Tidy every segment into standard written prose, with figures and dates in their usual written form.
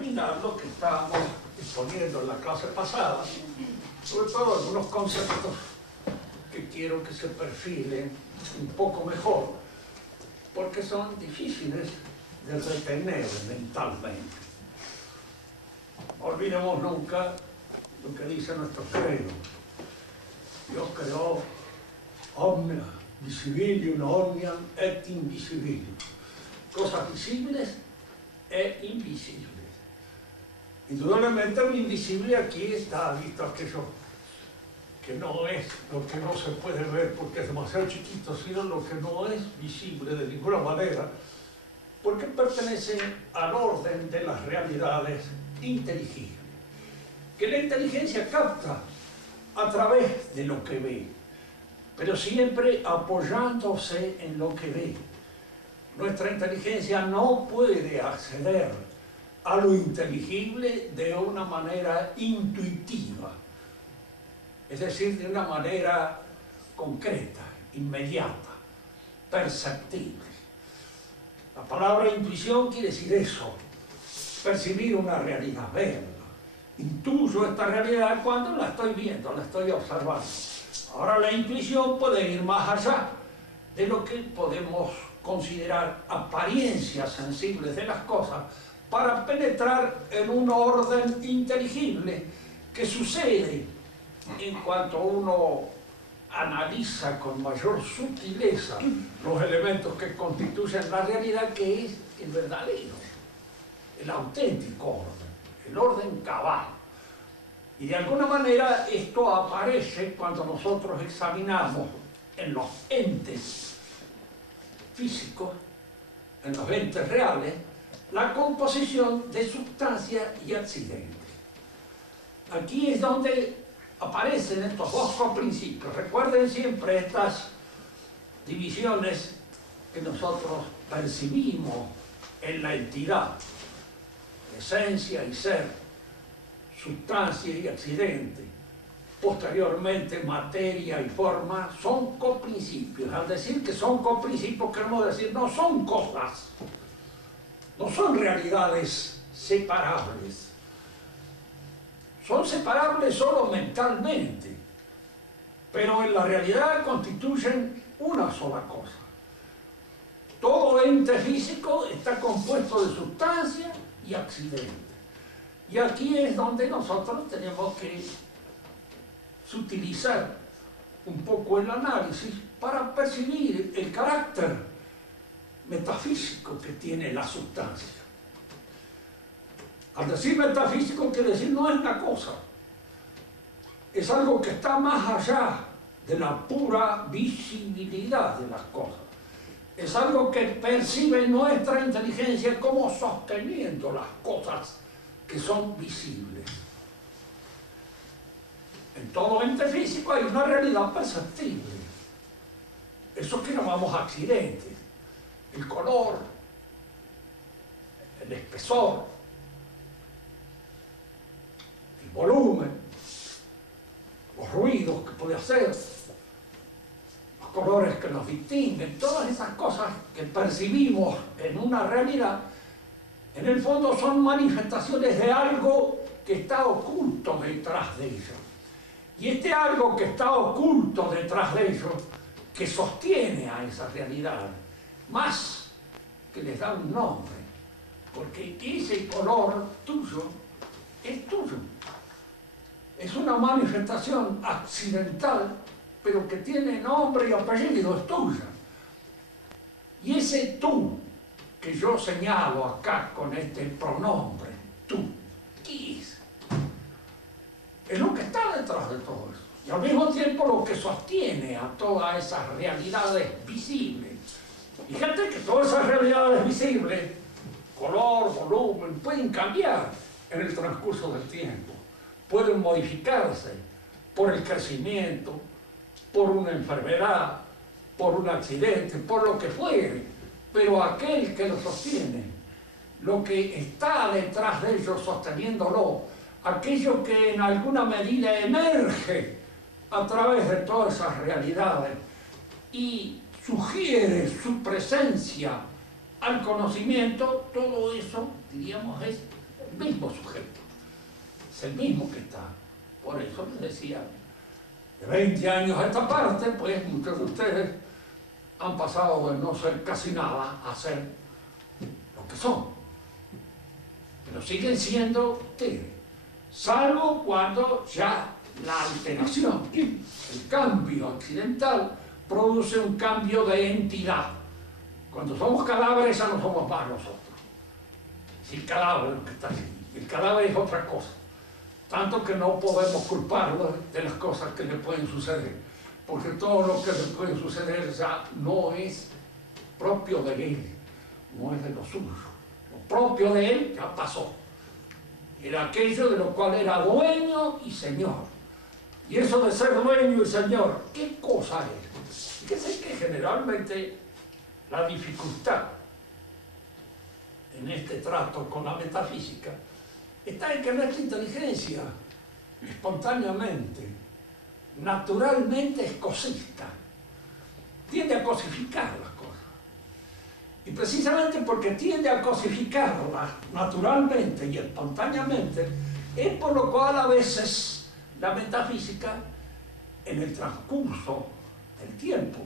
terminar lo que estábamos exponiendo en la clase pasada, sobre todo algunos conceptos que quiero que se perfilen un poco mejor, porque son difíciles de retener mentalmente. No olvidemos nunca lo que dice nuestro credo. Dios creó omnia visibilium omnium et invisibilium, cosas visibles e invisibles. Indudablemente lo invisible aquí está visto aquello que no es, lo que no se puede ver porque es demasiado chiquito, sino lo que no es visible de ninguna manera, porque pertenece al orden de las realidades inteligibles, que la inteligencia capta a través de lo que ve, pero siempre apoyándose en lo que ve. Nuestra inteligencia no puede acceder a lo inteligible de una manera intuitiva, es decir, de una manera concreta, inmediata, perceptible. La palabra intuición quiere decir eso, percibir una realidad, verla. Intuyo esta realidad cuando la estoy viendo, la estoy observando. Ahora la intuición puede ir más allá de lo que podemos considerar apariencias sensibles de las cosas para penetrar en un orden inteligible que sucede en cuanto uno analiza con mayor sutileza los elementos que constituyen la realidad, que es el verdadero, el auténtico orden, el orden cabal. Y de alguna manera esto aparece cuando nosotros examinamos en los entes físicos, en los entes reales, la composición de sustancia y accidente. Aquí es donde aparecen estos dos coprincipios. Recuerden siempre estas divisiones que nosotros percibimos en la entidad: esencia y ser, sustancia y accidente, posteriormente materia y forma. Son coprincipios. Al decir que son coprincipios queremos decir no son cosas, no son realidades separables. Son separables solo mentalmente, pero en la realidad constituyen una sola cosa. Todo ente físico está compuesto de sustancia y accidente. Y aquí es donde nosotros tenemos que sutilizar un poco el análisis para percibir el carácter metafísico que tiene la sustancia. Al decir metafísico quiere decir no es una cosa, es algo que está más allá de la pura visibilidad de las cosas. Es algo que percibe nuestra inteligencia como sosteniendo las cosas que son visibles. En todo ente físico hay una realidad perceptible. Eso que llamamos accidentes. El color, el espesor, el volumen, los ruidos que puede hacer, los colores que nos distinguen, todas esas cosas que percibimos en una realidad, en el fondo son manifestaciones de algo que está oculto detrás de ello. Y este algo que está oculto detrás de ello, que sostiene a esa realidad, más que les da un nombre, porque ese color tuyo es tuyo. Es una manifestación accidental, pero que tiene nombre y apellido, es tuya. Y ese tú que yo señalo acá con este pronombre, tú, ¿qué es? Es lo que está detrás de todo eso. Y al mismo tiempo lo que sostiene a todas esas realidades visibles. Fíjate que todas esas realidades visibles, color, volumen, pueden cambiar en el transcurso del tiempo. Pueden modificarse por el crecimiento, por una enfermedad, por un accidente, por lo que fuere. Pero aquel que lo sostiene, lo que está detrás de ello sosteniéndolo, aquello que en alguna medida emerge a través de todas esas realidades y sugiere su presencia al conocimiento, todo eso, diríamos, es el mismo sujeto, es el mismo que está. Por eso les decía, de 20 años a esta parte, pues muchos de ustedes han pasado de no ser casi nada a ser lo que son. Pero siguen siendo ustedes, salvo cuando ya la alteración, el cambio accidental, produce un cambio de entidad. Cuando somos cadáveres ya no somos más nosotros. Es el cadáver lo que está aquí. El cadáver es otra cosa. Tanto que no podemos culparlo de las cosas que le pueden suceder. Porque todo lo que le puede suceder ya no es propio de él, no es de lo suyo. Lo propio de él ya pasó. Era aquello de lo cual era dueño y señor. Y eso de ser dueño y señor, ¿qué cosa es? Fíjense que generalmente la dificultad en este trato con la metafísica está en que nuestra inteligencia, espontáneamente, naturalmente es cosista, tiende a cosificar las cosas. Y precisamente porque tiende a cosificarlas naturalmente y espontáneamente, es por lo cual a veces la metafísica, en el transcurso del tiempo,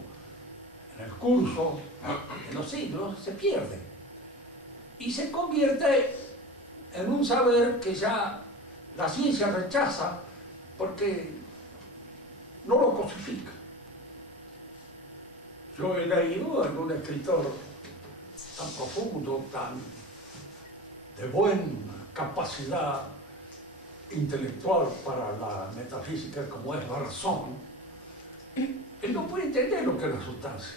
en el curso de los siglos, se pierde y se convierte en un saber que ya la ciencia rechaza porque no lo cosifica. Yo he leído en un escritor tan profundo, tan de buena capacidad intelectual para la metafísica como es Barzón, él no puede entender lo que es la sustancia.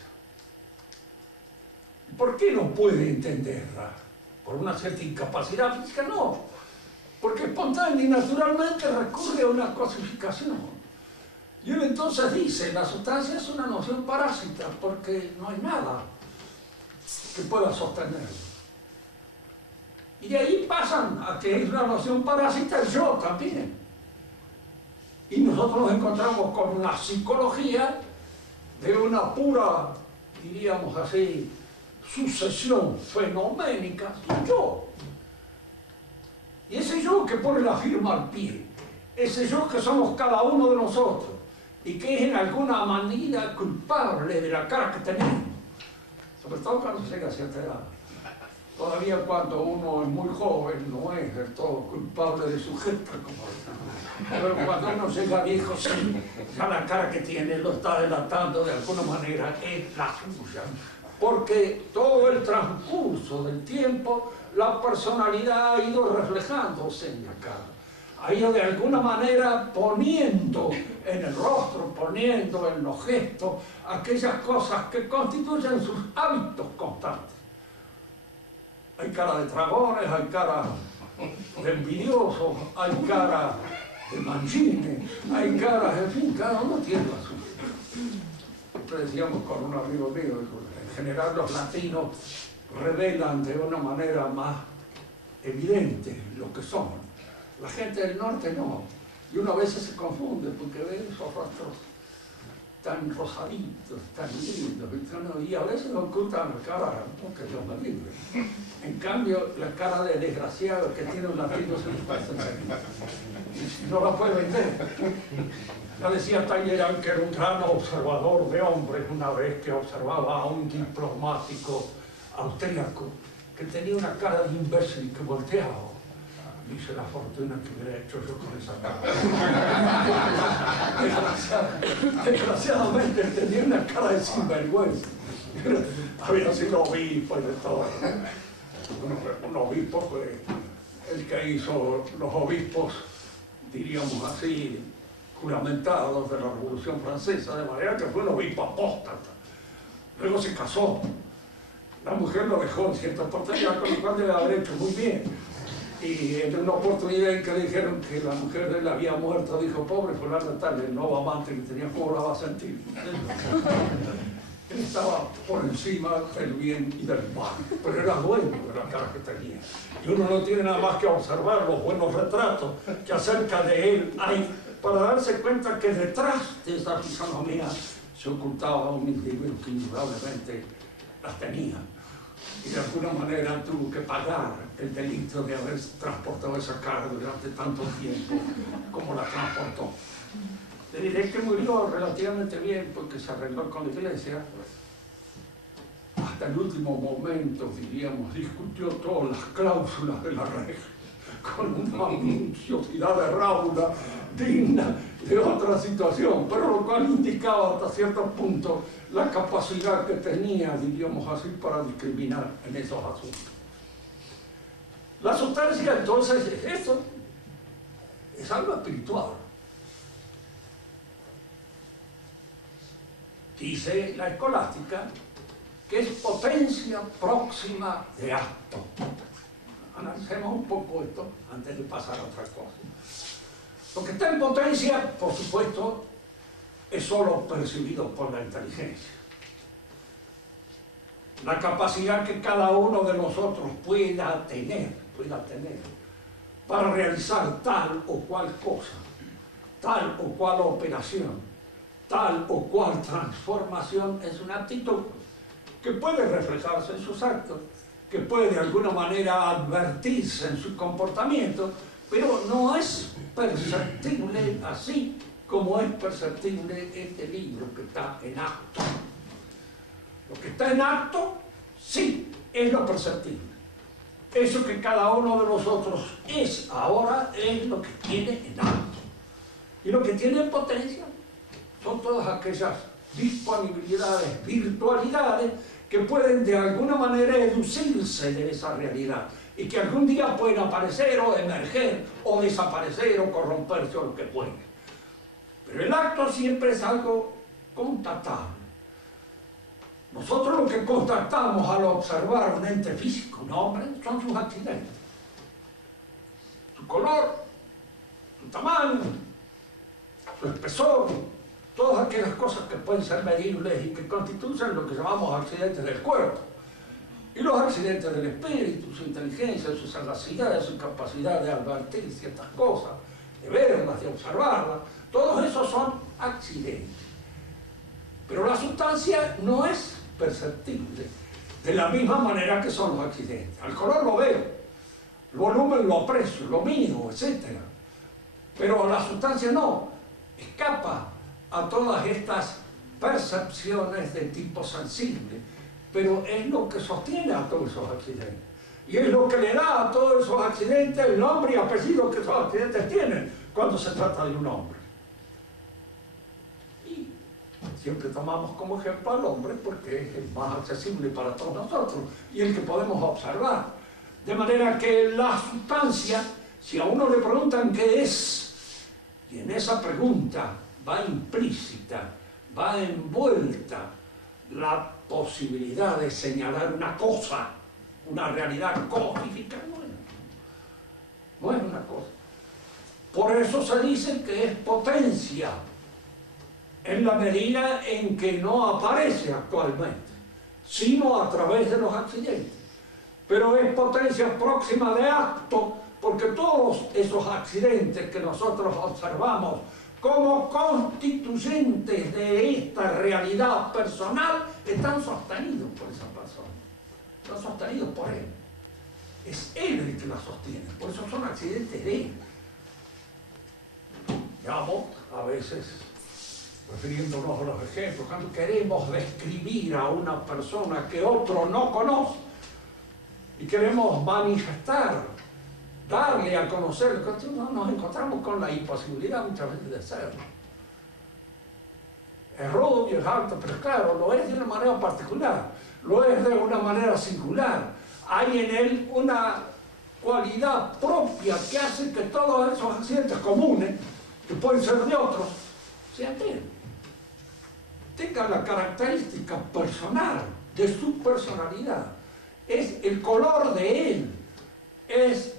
¿Por qué no puede entenderla? ¿Por una cierta incapacidad física? No, porque espontánea y naturalmente recurre a una cosificación. Y él entonces dice, la sustancia es una noción parásita porque no hay nada que pueda sostenerlo. Y de ahí pasan a que es una noción parásita el yo también. Y nosotros nos encontramos con una psicología de una pura, diríamos así, sucesión fenoménica del yo. Y ese yo que pone la firma al pie, ese yo que somos cada uno de nosotros y que es en alguna manera culpable de la cara que tenemos, sobre todo cuando se llega a cierta edad. Todavía cuando uno es muy joven no es del todo culpable de su gesto, pero cuando uno llega viejo, sí, ya la cara que tiene lo está delatando de alguna manera, es la suya. Porque todo el transcurso del tiempo, la personalidad ha ido reflejándose en la cara. Ha ido de alguna manera poniendo en el rostro, poniendo en los gestos, aquellas cosas que constituyen sus hábitos constantes. Hay cara de dragones, hay cara de envidiosos, hay cara de manchines, hay caras, en fin, cada uno tiene la suya. Siempre decíamos con un amigo mío, en general los latinos revelan de una manera más evidente lo que son. La gente del norte no. Y uno a veces se confunde porque ve esos rostros tan rosaditos, tan lindos, y a veces ocultan la cara, no, que Dios me libre. En cambio, la cara de desgraciado que tiene un latino se les pasa enseguida. No la puede vender. Ya decía Talleyrand que era un gran observador de hombres una vez que observaba a un diplomático austríaco que tenía una cara de imbécil que volteaba. Dice la fortuna que hubiera hecho yo con esa cara. Desgraciadamente tenía una cara de sinvergüenza. Había sido obispo y de todo. Un obispo fue el que hizo los obispos, diríamos así, juramentados de la Revolución Francesa, de manera que fue un obispo apóstata. Luego se casó. La mujer lo dejó en cierta oportunidad, con lo cual debe haber hecho muy bien. Y en una oportunidad en que le dijeron que la mujer de él había muerto, dijo, pobre fulano tal, el nuevo amante que tenía, ¿cómo la va a sentir? Él estaba por encima del bien y del mal, pero era dueño de la cara que tenía. Y uno no tiene nada más que observar los buenos retratos que acerca de él hay, para darse cuenta que detrás de esa fisonomía se ocultaba un individuo que indudablemente las tenía. y de alguna manera tuvo que pagar el delito de haber transportado esa cara durante tanto tiempo como la transportó. Le diré que murió relativamente bien porque se arregló con la iglesia. Hasta el último momento, diríamos, discutió todas las cláusulas de la regla con una minuciosidad de rábula digna de otra situación, pero lo cual indicaba hasta cierto punto la capacidad que tenía, diríamos así, para discriminar en esos asuntos. La sustancia entonces es esto, es algo espiritual. Dice la escolástica que es potencia próxima de acto. Analicemos un poco esto antes de pasar a otra cosa. Lo que está en potencia, por supuesto, es solo percibido por la inteligencia. La capacidad que cada uno de nosotros pueda tener para realizar tal o cual cosa, tal o cual operación, tal o cual transformación es una actitud que puede reflejarse en sus actos, que puede de alguna manera advertirse en su comportamiento, pero no es perceptible así como es perceptible este libro que está en acto. Lo que está en acto, sí, es lo perceptible. Eso que cada uno de nosotros es ahora es lo que tiene en acto. Y lo que tiene en potencia son todas aquellas disponibilidades, virtualidades que pueden de alguna manera educirse de esa realidad y que algún día pueden aparecer o emerger o desaparecer o corromperse o lo que pueda. Pero el acto siempre es algo constatable. Nosotros lo que constatamos al observar un ente físico, un hombre, son sus accidentes. Su color, su tamaño, su espesor, todas aquellas cosas que pueden ser medibles y que constituyen lo que llamamos accidentes del cuerpo. Y los accidentes del espíritu, su inteligencia, su sagacidad, su capacidad de advertir ciertas cosas, de verlas, de observarlas, todos esos son accidentes. Pero la sustancia no es perceptible de la misma manera que son los accidentes. Al color lo veo, el volumen lo aprecio, lo mido, etc. Pero la sustancia no, escapa a todas estas percepciones de tipo sensible, pero es lo que sostiene a todos esos accidentes. Y es lo que le da a todos esos accidentes el nombre y apellido que esos accidentes tienen cuando se trata de un hombre. Y siempre tomamos como ejemplo al hombre porque es el más accesible para todos nosotros y el que podemos observar. De manera que la sustancia, si a uno le preguntan qué es, y en esa pregunta va implícita, va envuelta la posibilidad de señalar una cosa, una realidad codificada, no es una cosa. Por eso se dice que es potencia, en la medida en que no aparece actualmente, sino a través de los accidentes. Pero es potencia próxima de acto, porque todos esos accidentes que nosotros observamos como constituyentes de esta realidad personal están sostenidos por esa persona, están sostenidos por él. Es él el que la sostiene, por eso son accidentes de él. Llamo a veces, refiriéndonos a los ejemplos, cuando queremos describir a una persona que otro no conoce y queremos manifestar, darle a conocer, nos encontramos con la imposibilidad muchas veces de hacerlo. Es rubio, es alto, pero claro, lo es de una manera particular, lo es de una manera singular. Hay en él una cualidad propia que hace que todos esos accidentes comunes, que pueden ser de otros, sean de él. Tengan la característica personal de su personalidad. Es el color de él, es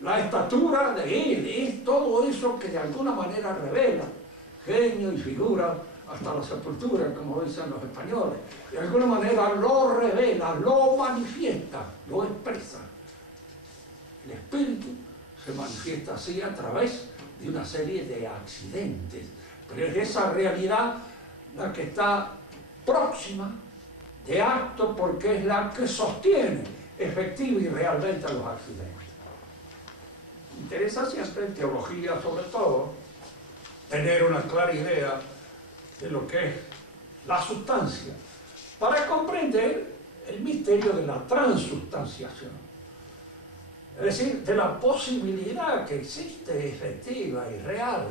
la estatura de él, es todo eso que de alguna manera revela genio y figura hasta la sepultura, como dicen los españoles. De alguna manera lo revela, lo manifiesta, lo expresa. El espíritu se manifiesta así a través de una serie de accidentes, pero es esa realidad la que está próxima de acto porque es la que sostiene efectiva y realmente los accidentes. Interesa siempre en teología, sobre todo, tener una clara idea de lo que es la sustancia para comprender el misterio de la transubstanciación. Es decir, de la posibilidad que existe efectiva y real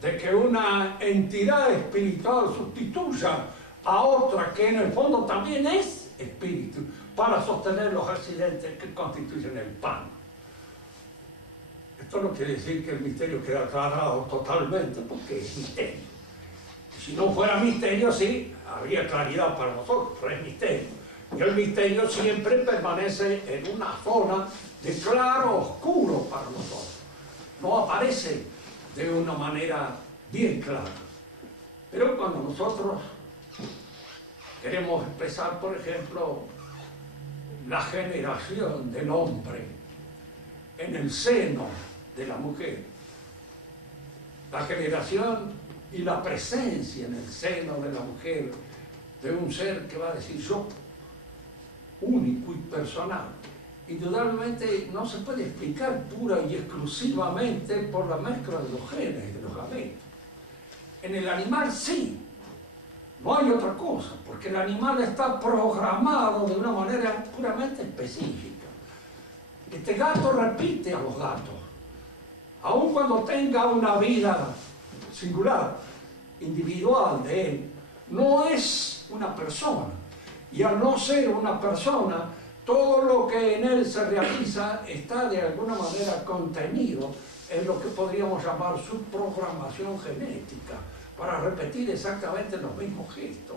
de que una entidad espiritual sustituya a otra que en el fondo también es espíritu para sostener los accidentes que constituyen el pan. Esto no quiere decir que el misterio quede aclarado totalmente, porque es misterio. Si no fuera misterio, sí, habría claridad para nosotros, pero es misterio. Y el misterio siempre permanece en una zona de claro oscuro para nosotros. No aparece de una manera bien clara. Pero cuando nosotros queremos expresar, por ejemplo, la generación del hombre en el seno de la mujer, la generación y la presencia en el seno de la mujer de un ser que va a decir yo, único y personal, indudablemente no se puede explicar pura y exclusivamente por la mezcla de los genes y de los gametos. En el animal sí, no hay otra cosa, porque el animal está programado de una manera puramente específica. Este gato repite a los gatos, aun cuando tenga una vida singular, individual de él, no es una persona. Y al no ser una persona, todo lo que en él se realiza está de alguna manera contenido en lo que podríamos llamar su programación genética, para repetir exactamente los mismos gestos.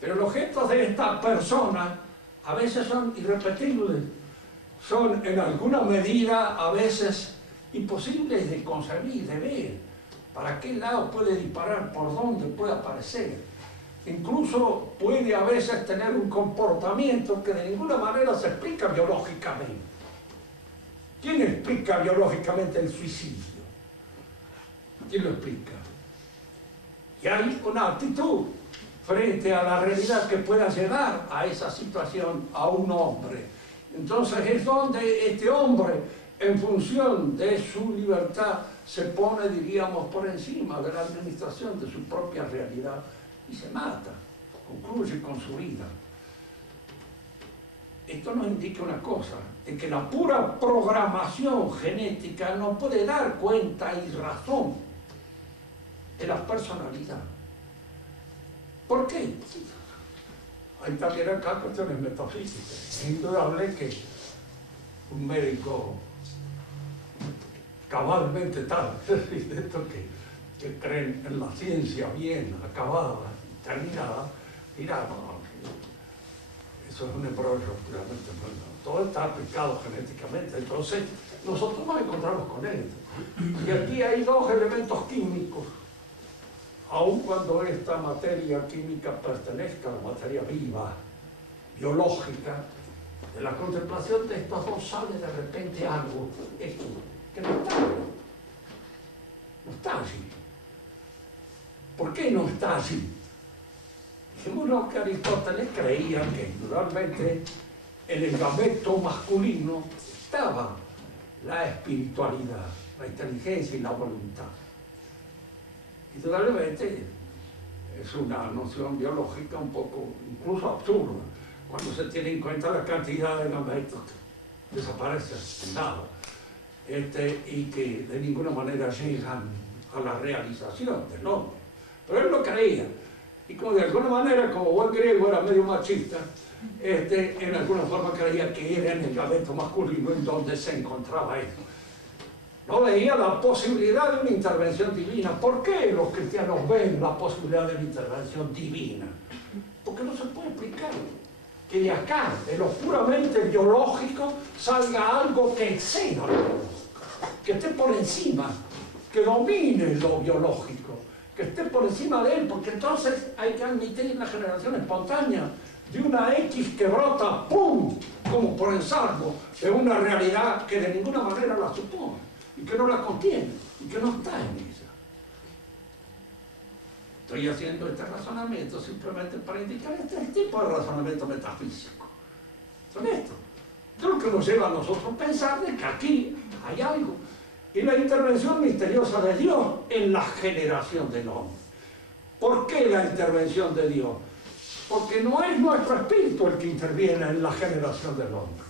Pero los gestos de esta persona a veces son irrepetibles, son en alguna medida a veces imposibles de concebir, de ver. ¿Para qué lado puede disparar? ¿Por dónde puede aparecer? Incluso puede a veces tener un comportamiento que de ninguna manera se explica biológicamente. ¿Quién explica biológicamente el suicidio? ¿Quién lo explica? Y hay una actitud frente a la realidad que pueda llevar a esa situación a un hombre. Entonces es donde este hombre, en función de su libertad, se pone, diríamos, por encima de la administración de su propia realidad y se mata, concluye con su vida. Esto nos indica una cosa, de que la pura programación genética no puede dar cuenta y razón de la personalidad. ¿Por qué? Hay también acá cuestiones metafísicas. Es indudable que un médico cabalmente tal, esto que creen en la ciencia bien acabada, terminada, dirá, no, eso es un embrollo puramente bueno. Todo está aplicado genéticamente, entonces nosotros nos encontramos con él. Y aquí hay dos elementos químicos, aun cuando esta materia química pertenezca a la materia viva, biológica, de la contemplación de estos dos sale de repente algo, esto, que no está, no está allí. ¿Por qué no está allí? Dijimos que Aristóteles creía que indudablemente en el gameto masculino estaba la espiritualidad, la inteligencia y la voluntad. Indudablemente es una noción biológica un poco, incluso absurda, cuando se tiene en cuenta la cantidad de gametos que desaparecen en nada, y que de ninguna manera llegan a la realización del hombre. Pero él lo creía, y como de alguna manera, como buen griego era medio machista, en alguna forma creía que era en el gameto masculino en donde se encontraba esto. No veía la posibilidad de una intervención divina. ¿Por qué los cristianos ven la posibilidad de una intervención divina? Porque no se puede explicar que de acá, de lo puramente biológico, salga algo que exceda lo biológico, que esté por encima, que domine lo biológico, que esté por encima de él, porque entonces hay que admitir la generación espontánea de una X que brota, ¡pum!, como por ensalmo, de una realidad que de ninguna manera la supone, y que no la contiene, y que no está en ella. Estoy haciendo este razonamiento simplemente para indicar este tipo de razonamiento metafísico. Son esto. Es lo que nos lleva a nosotros a pensar de que aquí hay algo. Y la intervención misteriosa de Dios en la generación del hombre. ¿Por qué la intervención de Dios? Porque no es nuestro espíritu el que interviene en la generación del hombre.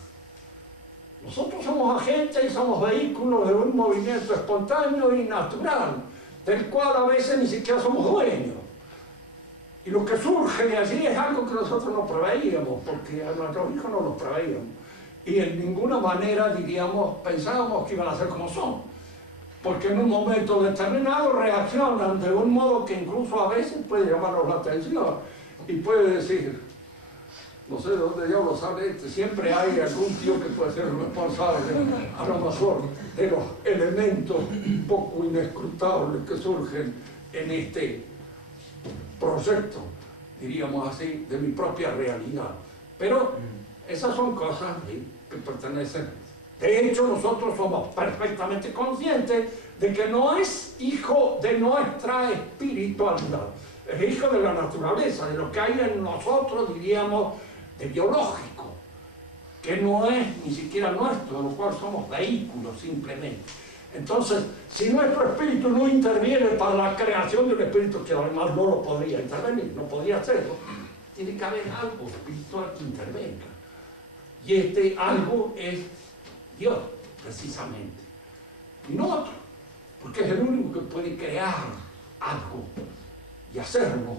Nosotros somos agentes y somos vehículos de un movimiento espontáneo y natural, del cual a veces ni siquiera somos dueños. Y lo que surge de allí es algo que nosotros no preveíamos, porque a nuestros hijos no los preveíamos. Y en ninguna manera, diríamos, pensábamos que iban a ser como son. Porque en un momento determinado reaccionan de un modo que incluso a veces puede llamarnos la atención. Y puede decir, no sé de dónde diablos sale este, siempre hay algún tío que puede ser responsable, a lo mejor, de los elementos un poco inescrutables que surgen en este proyecto, diríamos así, de mi propia realidad. Pero esas son cosas que pertenecen. De hecho, nosotros somos perfectamente conscientes de que no es hijo de nuestra espiritualidad, es hijo de la naturaleza, de lo que hay en nosotros, diríamos, de biológico, que no es ni siquiera nuestro, de lo cual somos vehículos simplemente. Entonces, si nuestro espíritu no interviene para la creación de un espíritu que además no lo podría intervenir, no podría hacerlo, tiene que haber algo espiritual que intervenga. Y este algo es Dios, precisamente. Y no otro, porque es el único que puede crear algo y hacerlo,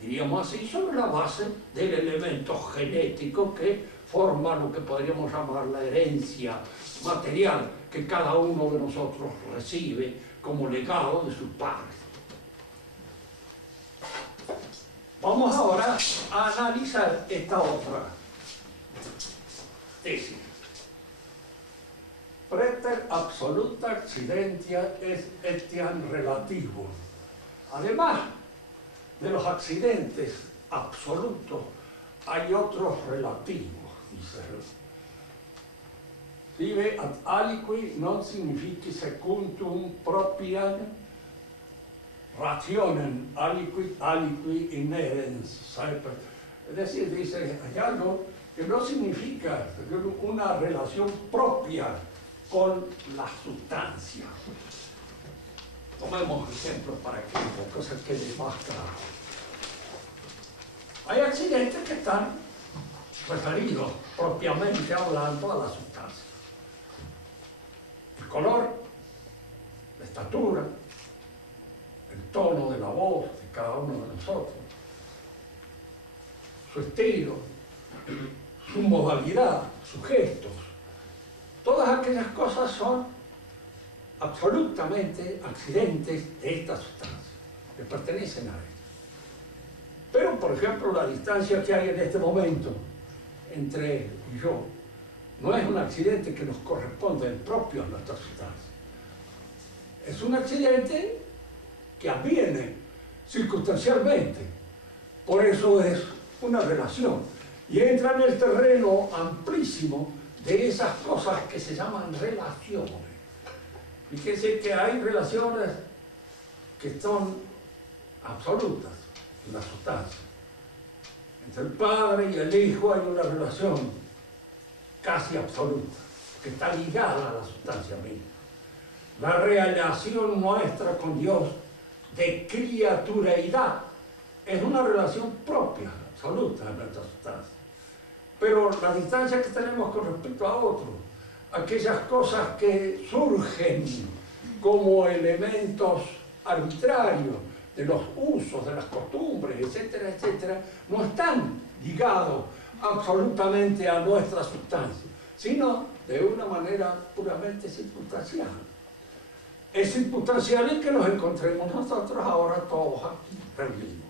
diríamos así, sobre la base del elemento genético que forma lo que podríamos llamar la herencia material que cada uno de nosotros recibe como legado de sus padres. Vamos ahora a analizar esta otra tesis. Praeter absoluta accidentia est etiam relativo. Además de los accidentes absolutos, hay otros relativos, dice él. Sive ad aliqui non significi secundum propriam rationem aliqui inerens. Es decir, dice, hay algo que no significa una relación propia con la sustancia. Tomemos ejemplos para que la cosa quede más clara. Hay accidentes que están referidos propiamente hablando a la sustancia. El color, la estatura, el tono de la voz de cada uno de nosotros, su estilo, su modalidad, sus gestos. Todas aquellas cosas son absolutamente accidentes de esta sustancia, que pertenecen a ella. Pero, por ejemplo, la distancia que hay en este momento entre él y yo no es un accidente que nos corresponde propio a nuestra sustancia. Es un accidente que adviene circunstancialmente. Por eso es una relación. Y entra en el terreno amplísimo de esas cosas que se llaman relaciones. Fíjense que hay relaciones que son absolutas en la sustancia. Entre el padre y el hijo hay una relación casi absoluta, que está ligada a la sustancia misma. La relación nuestra con Dios de criaturaidad es una relación propia, absoluta de nuestra sustancia. Pero la distancia que tenemos con respecto a otros, aquellas cosas que surgen como elementos arbitrarios de los usos, de las costumbres, etcétera, etcétera, no están ligados absolutamente a nuestra sustancia, sino de una manera puramente circunstancial. Es circunstancial en que nos encontremos nosotros ahora todos aquí reunidos,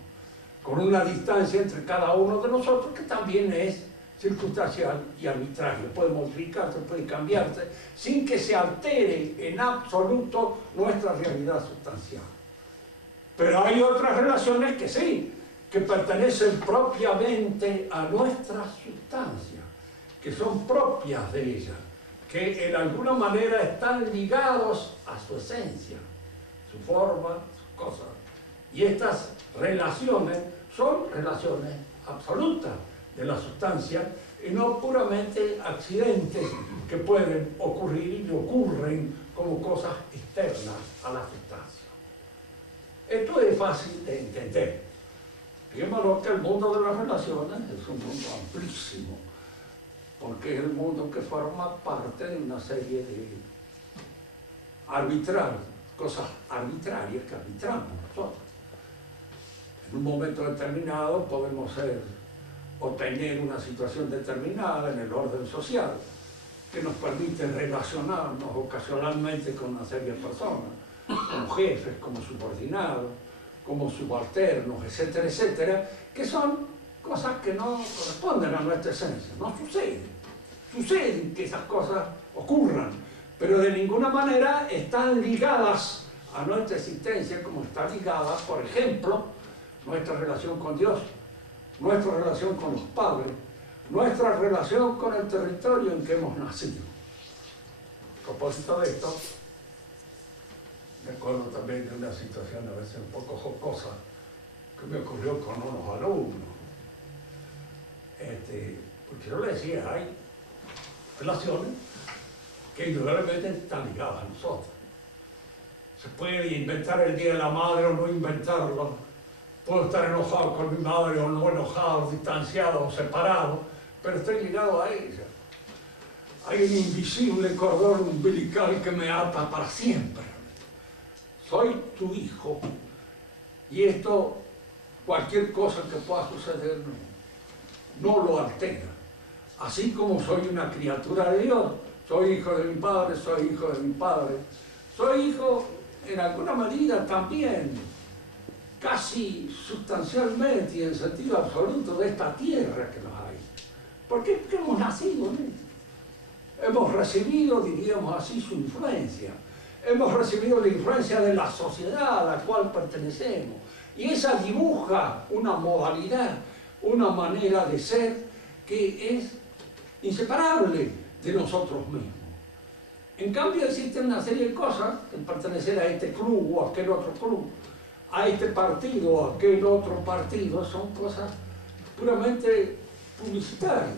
con una distancia entre cada uno de nosotros que también es circunstancial y arbitrario. Puede modificarse, puede cambiarse, sin que se altere en absoluto nuestra realidad sustancial. Pero hay otras relaciones que sí, que pertenecen propiamente a nuestra sustancia, que son propias de ella, que en alguna manera están ligados a su esencia, su forma, sus cosas. Y estas relaciones son relaciones absolutas de la sustancia y no puramente accidentes que pueden ocurrir y ocurren como cosas externas a la sustancia. Esto es fácil de entender. Fíjense que el mundo de las relaciones es un mundo amplísimo, porque es el mundo que forma parte de una serie de cosas arbitrarias que arbitramos nosotros. En un momento determinado podemos o tener una situación determinada en el orden social que nos permite relacionarnos ocasionalmente con una serie de personas, como jefes, como subordinados, como subalternos, etcétera, etcétera, que son cosas que no corresponden a nuestra esencia, no suceden. Suceden que esas cosas ocurran, pero de ninguna manera están ligadas a nuestra existencia como está ligada, por ejemplo, nuestra relación con Dios, nuestra relación con los padres, nuestra relación con el territorio en que hemos nacido. A propósito de esto, me acuerdo también de una situación a veces un poco jocosa que me ocurrió con unos alumnos. Porque yo le decía, hay relaciones que indudablemente están ligadas a nosotros. Se puede inventar el Día de la Madre o no inventarlo. Puedo estar enojado con mi madre o no enojado, distanciado o separado, pero estoy ligado a ella. Hay un invisible cordón umbilical que me ata para siempre. Soy tu hijo y esto, cualquier cosa que pueda suceder, no lo altera. Así como soy una criatura de Dios, soy hijo de mi padre, soy hijo de mi padre, soy hijo en alguna medida también, casi sustancialmente y en sentido absoluto de esta tierra que nos hay. Porque hemos nacido en ella. Hemos recibido, diríamos así, su influencia. Hemos recibido la influencia de la sociedad a la cual pertenecemos. Y esa dibuja una modalidad, una manera de ser que es inseparable de nosotros mismos. En cambio existen una serie de cosas, el pertenecer a este club o a aquel otro club, a este partido o a aquel otro partido, son cosas puramente publicitarias.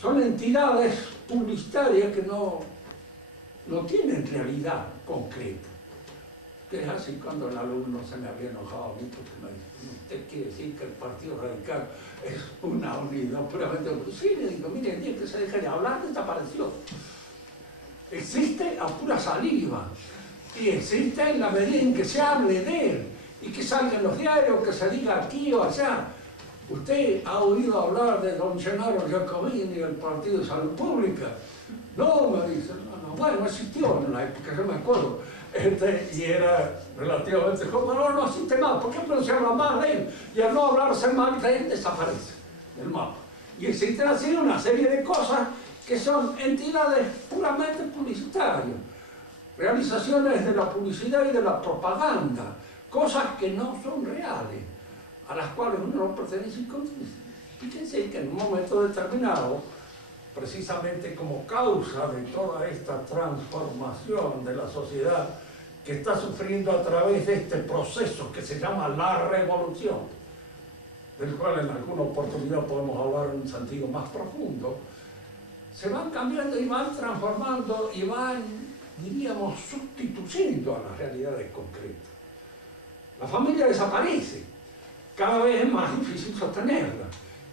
Son entidades publicitarias que no tienen realidad concreta. Que es así cuando el alumno se me había enojado a mí porque me dice, ¿usted quiere decir que el Partido Radical es una unidad puramente? Sí, le digo, mire, el día que se deja de hablar desapareció. Existe a pura saliva y existe en la medida en que se hable de él y que salga en los diarios, que se diga aquí o allá. ¿Usted ha oído hablar de don Gennaro Giacomini y el Partido de Salud Pública? No, me dice, no, bueno, existió en la época, yo me acuerdo. Y era relativamente joven, no existe más, ¿por qué no se habla más de él? Y al no hablarse más de él, desaparece del mapa. Y existen así una serie de cosas que son entidades puramente publicitarias, realizaciones de la publicidad y de la propaganda, cosas que no son reales, a las cuales uno no pertenece y contiene. Fíjense que en un momento determinado, precisamente como causa de toda esta transformación de la sociedad que está sufriendo a través de este proceso que se llama la revolución, del cual en alguna oportunidad podemos hablar en un sentido más profundo, se van cambiando y van transformando y van, diríamos, sustituyendo a las realidades concretas. La familia desaparece, cada vez es más difícil sostenerla,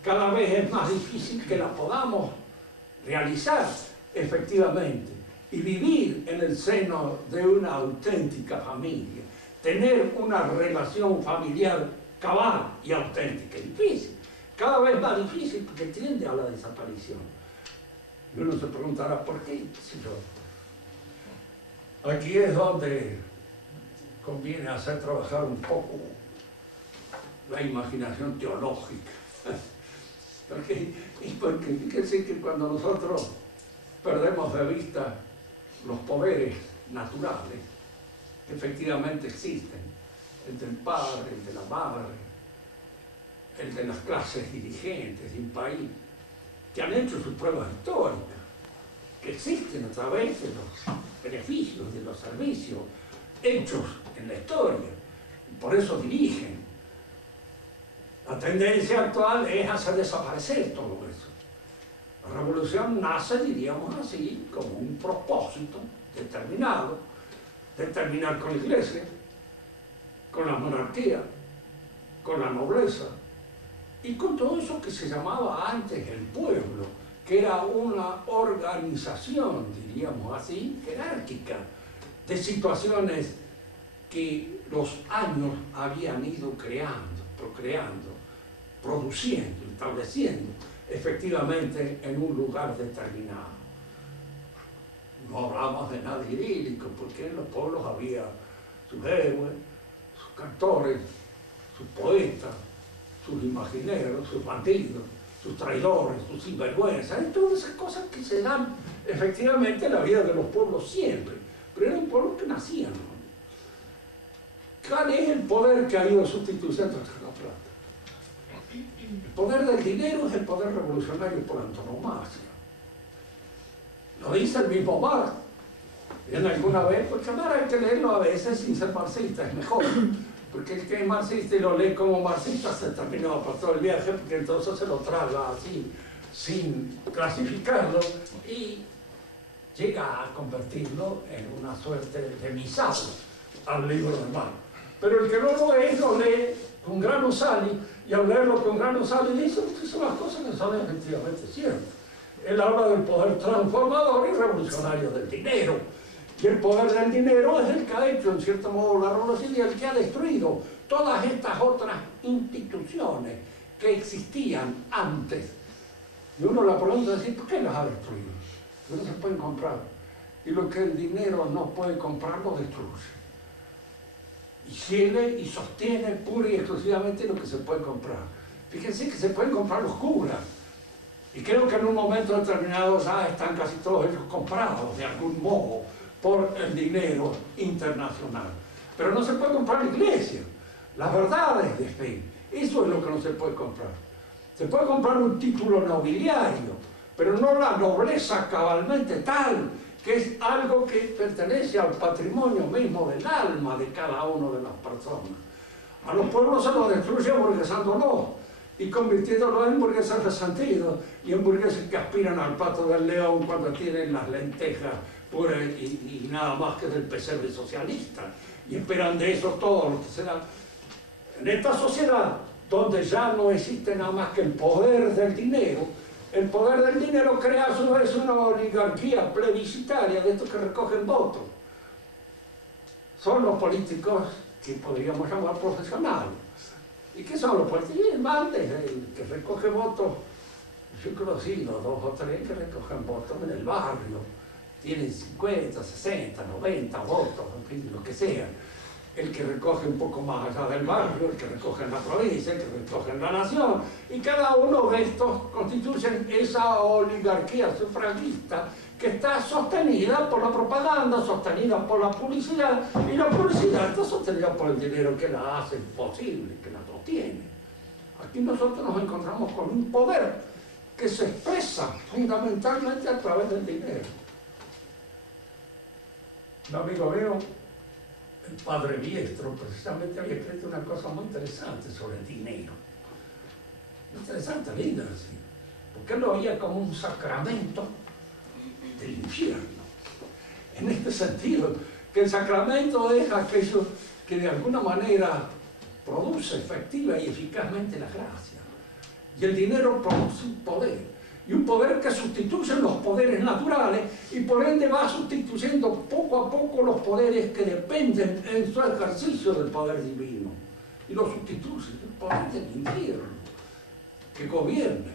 cada vez es más difícil que la podamos realizar efectivamente y vivir en el seno de una auténtica familia, tener una relación familiar cabal y auténtica, difícil, cada vez más difícil porque tiende a la desaparición. Y uno se preguntará, ¿por qué? Si aquí es donde conviene hacer trabajar un poco la imaginación teológica. Porque fíjense que cuando nosotros perdemos de vista los poderes naturales, que efectivamente existen, el del padre, el de la madre, el de las clases dirigentes de un país, que han hecho sus pruebas históricas, que existen a través de los beneficios, de los servicios hechos en la historia, y por eso dirigen. La tendencia actual es hacer desaparecer todo eso. La revolución nace, diríamos así, como un propósito determinado, de terminar con la iglesia, con la monarquía, con la nobleza y con todo eso que se llamaba antes el pueblo, que era una organización, diríamos así, jerárquica, de situaciones que los años habían ido creando, procreando, produciendo, estableciendo efectivamente en un lugar determinado. No hablamos de nada idílico, porque en los pueblos había sus héroes, sus cantores, sus poetas, sus imagineros, sus bandidos, sus traidores, sus sinvergüenzas, y todas esas cosas que se dan efectivamente en la vida de los pueblos siempre, pero eran pueblos que nacían, ¿no? ¿Cuál es el poder que ha ido sustituyendo a la plata? El poder del dinero es el poder revolucionario por antonomasia. Lo dice el mismo Marx. En alguna vez, porque hay que leerlo a veces sin ser marxista, es mejor. Porque el que es marxista y lo lee como marxista se termina por todo el viaje, porque entonces se lo traga así, sin clasificarlo, y llega a convertirlo en una suerte de misado al libro de Marx. Pero el que no lo es, lo lee con grano sali, y al leerlo con grano sali dice que son las cosas que son efectivamente ciertas. Él habla del poder transformador y revolucionario del dinero. Y el poder del dinero es el que ha hecho, en cierto modo, la revolución y el que ha destruido todas estas otras instituciones que existían antes. Y uno la pregunta es decir, ¿por qué las ha destruido? Porque no se pueden comprar. Y lo que el dinero no puede comprar, lo destruye. Y sigue y sostiene pura y exclusivamente lo que se puede comprar. Fíjense que se pueden comprar los curas. Y creo que en un momento determinado ya están casi todos ellos comprados de algún modo por el dinero internacional. Pero no se puede comprar la iglesia, las verdades de fe. Eso es lo que no se puede comprar. Se puede comprar un título nobiliario, pero no la nobleza cabalmente tal, que es algo que pertenece al patrimonio mismo del alma de cada uno de las personas. A los pueblos se los destruye aburguesándolos y convirtiéndolos en burgueses resentidos y en burgueses que aspiran al pato del león cuando tienen las lentejas puras y nada más que del pesebre socialista, y esperan de eso todo lo que se da. En esta sociedad, donde ya no existe nada más que el poder del dinero, el poder del dinero crea a su vez una oligarquía plebiscitaria de estos que recogen votos. Son los políticos que podríamos llamar profesionales. ¿Y qué son los políticos? El Valdes, el que recoge votos. Yo he conocido 2 o 3 que recogen votos en el barrio. Tienen 50, 60, 90 votos, en fin, lo que sea. El que recoge un poco más allá del barrio, el que recoge en la provincia, el que recoge en la nación, y cada uno de estos constituyen esa oligarquía sufragista que está sostenida por la propaganda, sostenida por la publicidad, y la publicidad está sostenida por el dinero que la hace posible, que la sostiene. Aquí nosotros nos encontramos con un poder que se expresa fundamentalmente a través del dinero. Un amigo mío, el padre Biestro, precisamente había escrito una cosa muy interesante sobre el dinero. Muy interesante, linda, así. Porque él lo veía como un sacramento del infierno. En este sentido, que el sacramento es aquello que de alguna manera produce efectiva y eficazmente la gracia. Y el dinero produce un poder. Y un poder que sustituye los poderes naturales y por ende va sustituyendo poco a poco los poderes que dependen en su ejercicio del poder divino. Y lo sustituye el poder del infierno, que gobierna.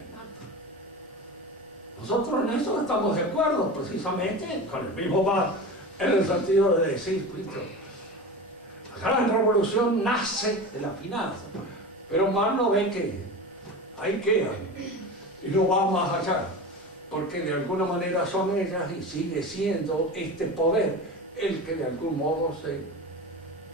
Nosotros en eso estamos de acuerdo, precisamente con el mismo Marx, en el sentido de decir, la gran revolución nace de la finanza, pero Marx no ve que ahí quedan. Y no va más allá, porque de alguna manera son ellas y sigue siendo este poder el que de algún modo se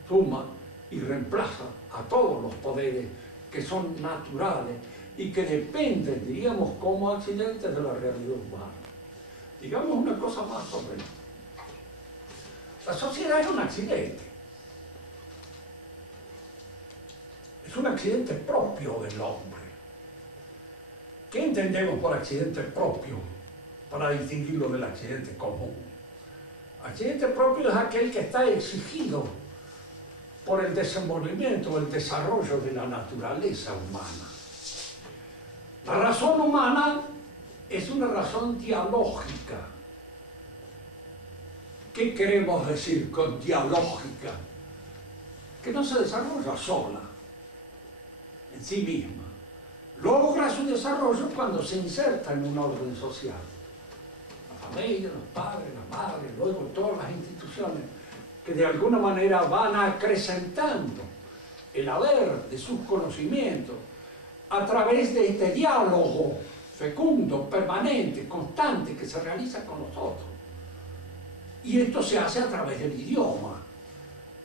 suma y reemplaza a todos los poderes que son naturales y que dependen, diríamos, como accidentes de la realidad humana. Digamos una cosa más sobre esto. La sociedad es un accidente. accidente propio del hombre. ¿Qué entendemos por accidente propio para distinguirlo del accidente común? Accidente propio es aquel que está exigido por el desenvolvimiento, el desarrollo de la naturaleza humana. La razón humana es una razón dialógica. ¿Qué queremos decir con dialógica? Que no se desarrolla sola, en sí misma. Logra su desarrollo cuando se inserta en un orden social. La familia, los padres, la madre, luego todas las instituciones que de alguna manera van acrecentando el haber de sus conocimientos a través de este diálogo fecundo, permanente, constante que se realiza con los otros. Y esto se hace a través del idioma,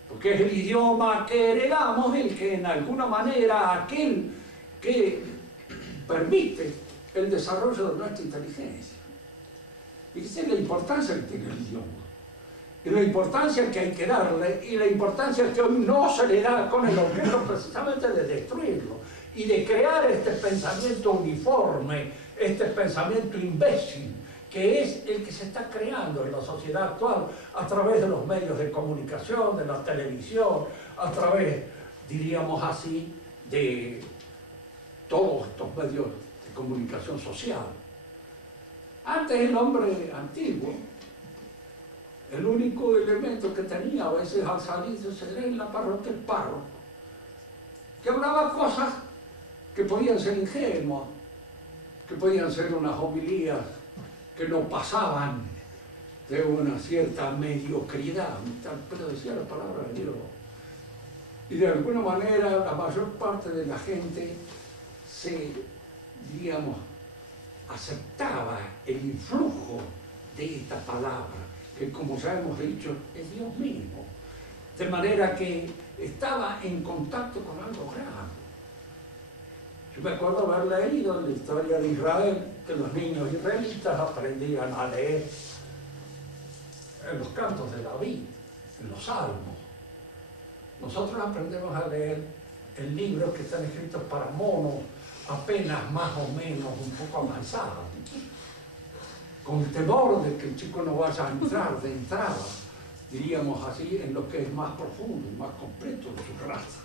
porque es el idioma que heredamos el que en alguna manera aquel que permite el desarrollo de nuestra inteligencia. Fíjense la importancia que tiene el idioma, y la importancia que hay que darle, y la importancia que hoy no se le da con el objeto precisamente de destruirlo, y de crear este pensamiento uniforme, este pensamiento imbécil, que es el que se está creando en la sociedad actual a través de los medios de comunicación, de la televisión, a través, diríamos así, de todos estos medios de comunicación social. Antes el hombre antiguo, el único elemento que tenía a veces al salir era en la parroquia el párroco, que hablaba cosas que podían ser ingenuas, que podían ser unas homilías que no pasaban de una cierta mediocridad, pero decía la palabra de Dios. Y de alguna manera la mayor parte de la gente se, diríamos, aceptaba el influjo de esta palabra, que como ya hemos dicho, es Dios mismo. De manera que estaba en contacto con algo grande. Yo me acuerdo haber leído en la historia de Israel que los niños israelitas aprendían a leer en los cantos de David, en los salmos. Nosotros aprendemos a leer en libros que están escritos para monos apenas más o menos un poco avanzados, con el temor de que el chico no vaya a entrar de entrada, diríamos así, en lo que es más profundo y más completo de su raza.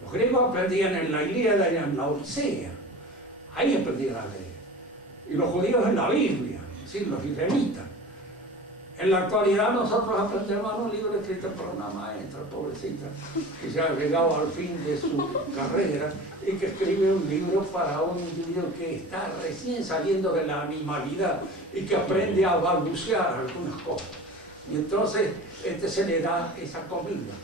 Los griegos aprendían en la Ilíada y en la Odisea, ahí aprendían a leer. Y los judíos en la Biblia, es decir, los israelitas. En la actualidad nosotros aprendemos un libro escrito por una maestra, pobrecita, que ya ha llegado al fin de su carrera y que escribe un libro para un individuo que está recién saliendo de la animalidad y que aprende a balbucear algunas cosas. Y entonces se le da esa comida.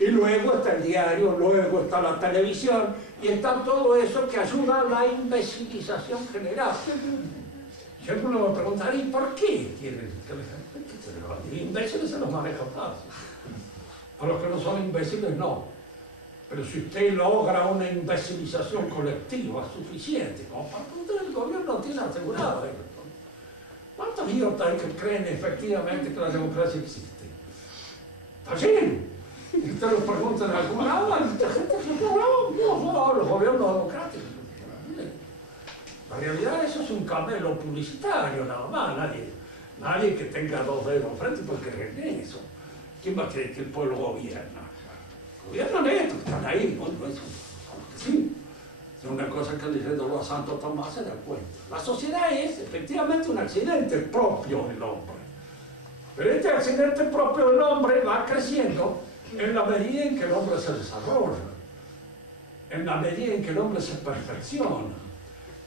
Y luego está el diario, luego está la televisión y está todo eso que ayuda a la imbecilización general. Si alguno me preguntaría, ¿y por qué quieren que los imbéciles se los maneja fácil? A los que no son imbéciles no. Pero si usted logra una imbecilización colectiva suficiente, como para que el gobierno tiene asegurado esto. ¿Cuántos idiotas hay que creen efectivamente que la democracia existe? Está lleno. Y usted los pregunta en algún lado, hay mucha gente que no, los gobiernos democráticos. La realidad eso es un camelo publicitario nada más, nadie que tenga dos dedos frente puede creer en eso. ¿Quién va a creer que el pueblo gobierna? Gobiernan estos que están ahí, no es sí. Es una cosa que leyendo a Santo Tomás se da cuenta. La sociedad es efectivamente un accidente propio del hombre. Pero este accidente propio del hombre va creciendo en la medida en que el hombre se desarrolla, en la medida en que el hombre se perfecciona.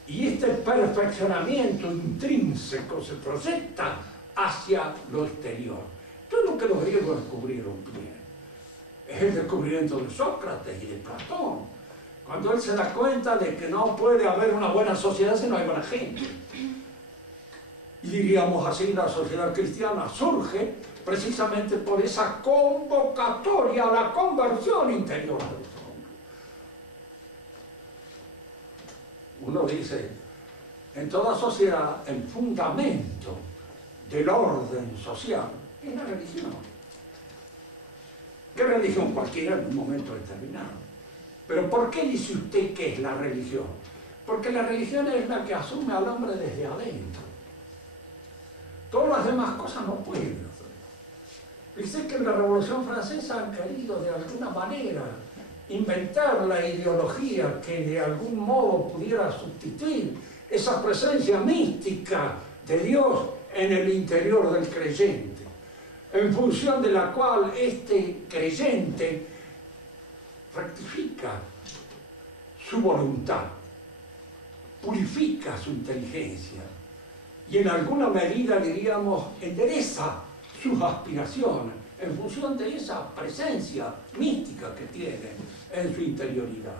Y este perfeccionamiento intrínseco se proyecta hacia lo exterior. Esto es lo que los griegos descubrieron bien. Es el descubrimiento de Sócrates y de Platón. Cuando él se da cuenta de que no puede haber una buena sociedad si no hay buena gente. Y diríamos así, la sociedad cristiana surge precisamente por esa convocatoria a la conversión interior de los hombres. Uno dice, en toda sociedad el fundamento del orden social es la religión. ¿Qué religión? Cualquiera en un momento determinado. Pero ¿por qué dice usted que es la religión? Porque la religión es la que asume al hombre desde adentro. Todas las demás cosas no pueden. Fíjese que en la Revolución Francesa han querido de alguna manera inventar la ideología que de algún modo pudiera sustituir esa presencia mística de Dios en el interior del creyente, en función de la cual este creyente rectifica su voluntad, purifica su inteligencia y en alguna medida, diríamos, endereza sus aspiraciones en función de esa presencia mística que tiene en su interioridad.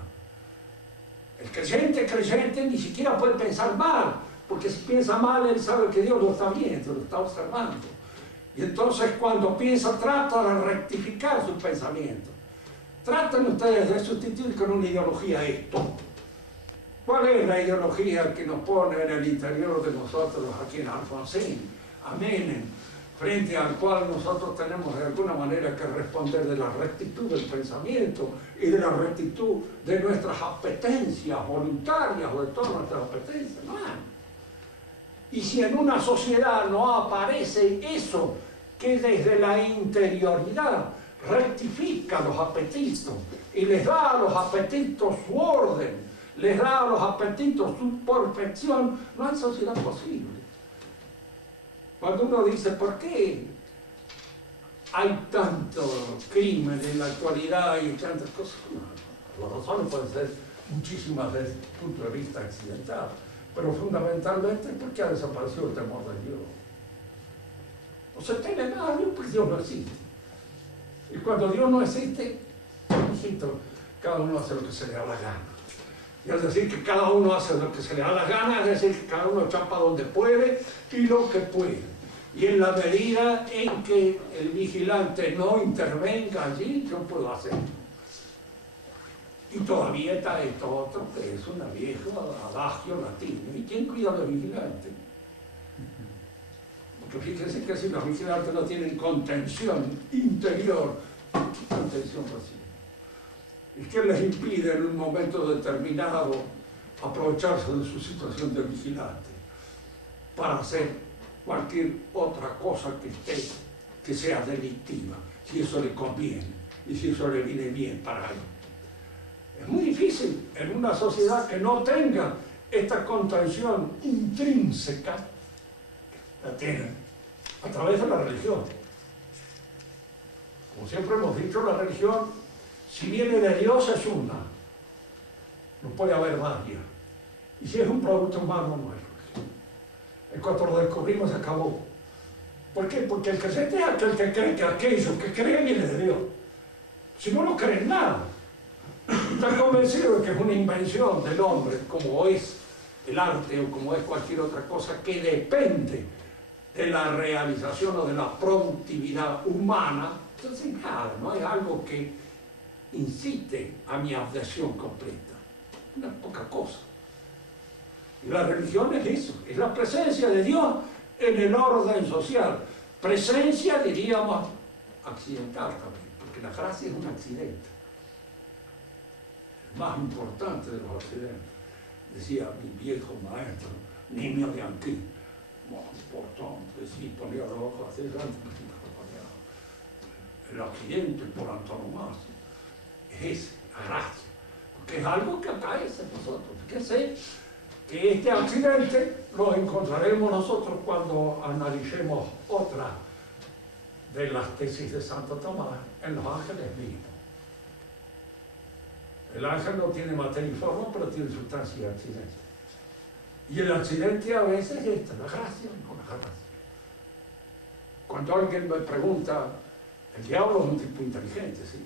El creyente ni siquiera puede pensar mal, porque si piensa mal, él sabe que Dios lo está viendo, lo está observando. Y entonces cuando piensa, trata de rectificar sus pensamientos. Traten ustedes de sustituir con una ideología esto. ¿Cuál es la ideología que nos pone en el interior de nosotros aquí en Alfonsín, a Menem, frente al cual nosotros tenemos de alguna manera que responder de la rectitud del pensamiento y de la rectitud de nuestras apetencias voluntarias o de todas nuestras apetencias? No. Y si en una sociedad no aparece eso que desde la interioridad rectifica los apetitos y les da a los apetitos su orden, les da a los apetitos su perfección, no hay sociedad posible. Cuando uno dice, ¿por qué hay tanto crimen en la actualidad y tantas cosas? Las razones pueden ser muchísimas desde el punto de vista accidental, pero fundamentalmente porque ha desaparecido el temor de Dios. No se teme nada de Dios porque Dios no existe. Y cuando Dios no existe, cada uno hace lo que se le da la gana. Y al decir que cada uno hace lo que se le da la gana, es decir que cada uno chapa donde puede y lo que puede. Y en la medida en que el vigilante no intervenga allí, yo puedo hacerlo. Y todavía está esto otro, que es un viejo adagio latino. ¿Y quién cuida a los vigilantes? Porque fíjense que si los vigilantes no tienen contención interior, contención pasiva. ¿Y qué les impide en un momento determinado aprovecharse de su situación de vigilante para hacer cualquier otra cosa que sea delictiva, si eso le conviene y si eso le viene bien para él? Es muy difícil en una sociedad que no tenga esta contención intrínseca. La tienen a través de la religión. Como siempre hemos dicho, la religión, si viene de Dios, es una. No puede haber varias. Y si es un producto humano, no es religión. En cuanto lo descubrimos, se acabó. ¿Por qué? Porque el creyente es aquel que cree que aquello que cree viene de Dios. Si no, no cree en nada. Está convencido de que es una invención del hombre, como es el arte o como es cualquier otra cosa que depende de la realización o de la productividad humana. Entonces nada, no es algo que incite a mi adhesión completa. Una poca cosa. Y la religión es eso, es la presencia de Dios en el orden social. Presencia, diríamos, accidental también, porque la gracia es un accidente. El más importante de los accidentes. Decía mi viejo maestro, niño de aquí. Muy importante, sí, ponía los ojos hacia adelante, el accidente por antonomasia es la gracia, porque es algo que acaece en nosotros. Fíjense que este accidente lo encontraremos nosotros cuando analicemos otra de las tesis de Santo Tomás en los ángeles mismos. El ángel no tiene materia y forma, pero tiene sustancia y accidente. Y el accidente a veces es esta, la gracia, no la gracia. Cuando alguien me pregunta, el diablo es un tipo inteligente, sí.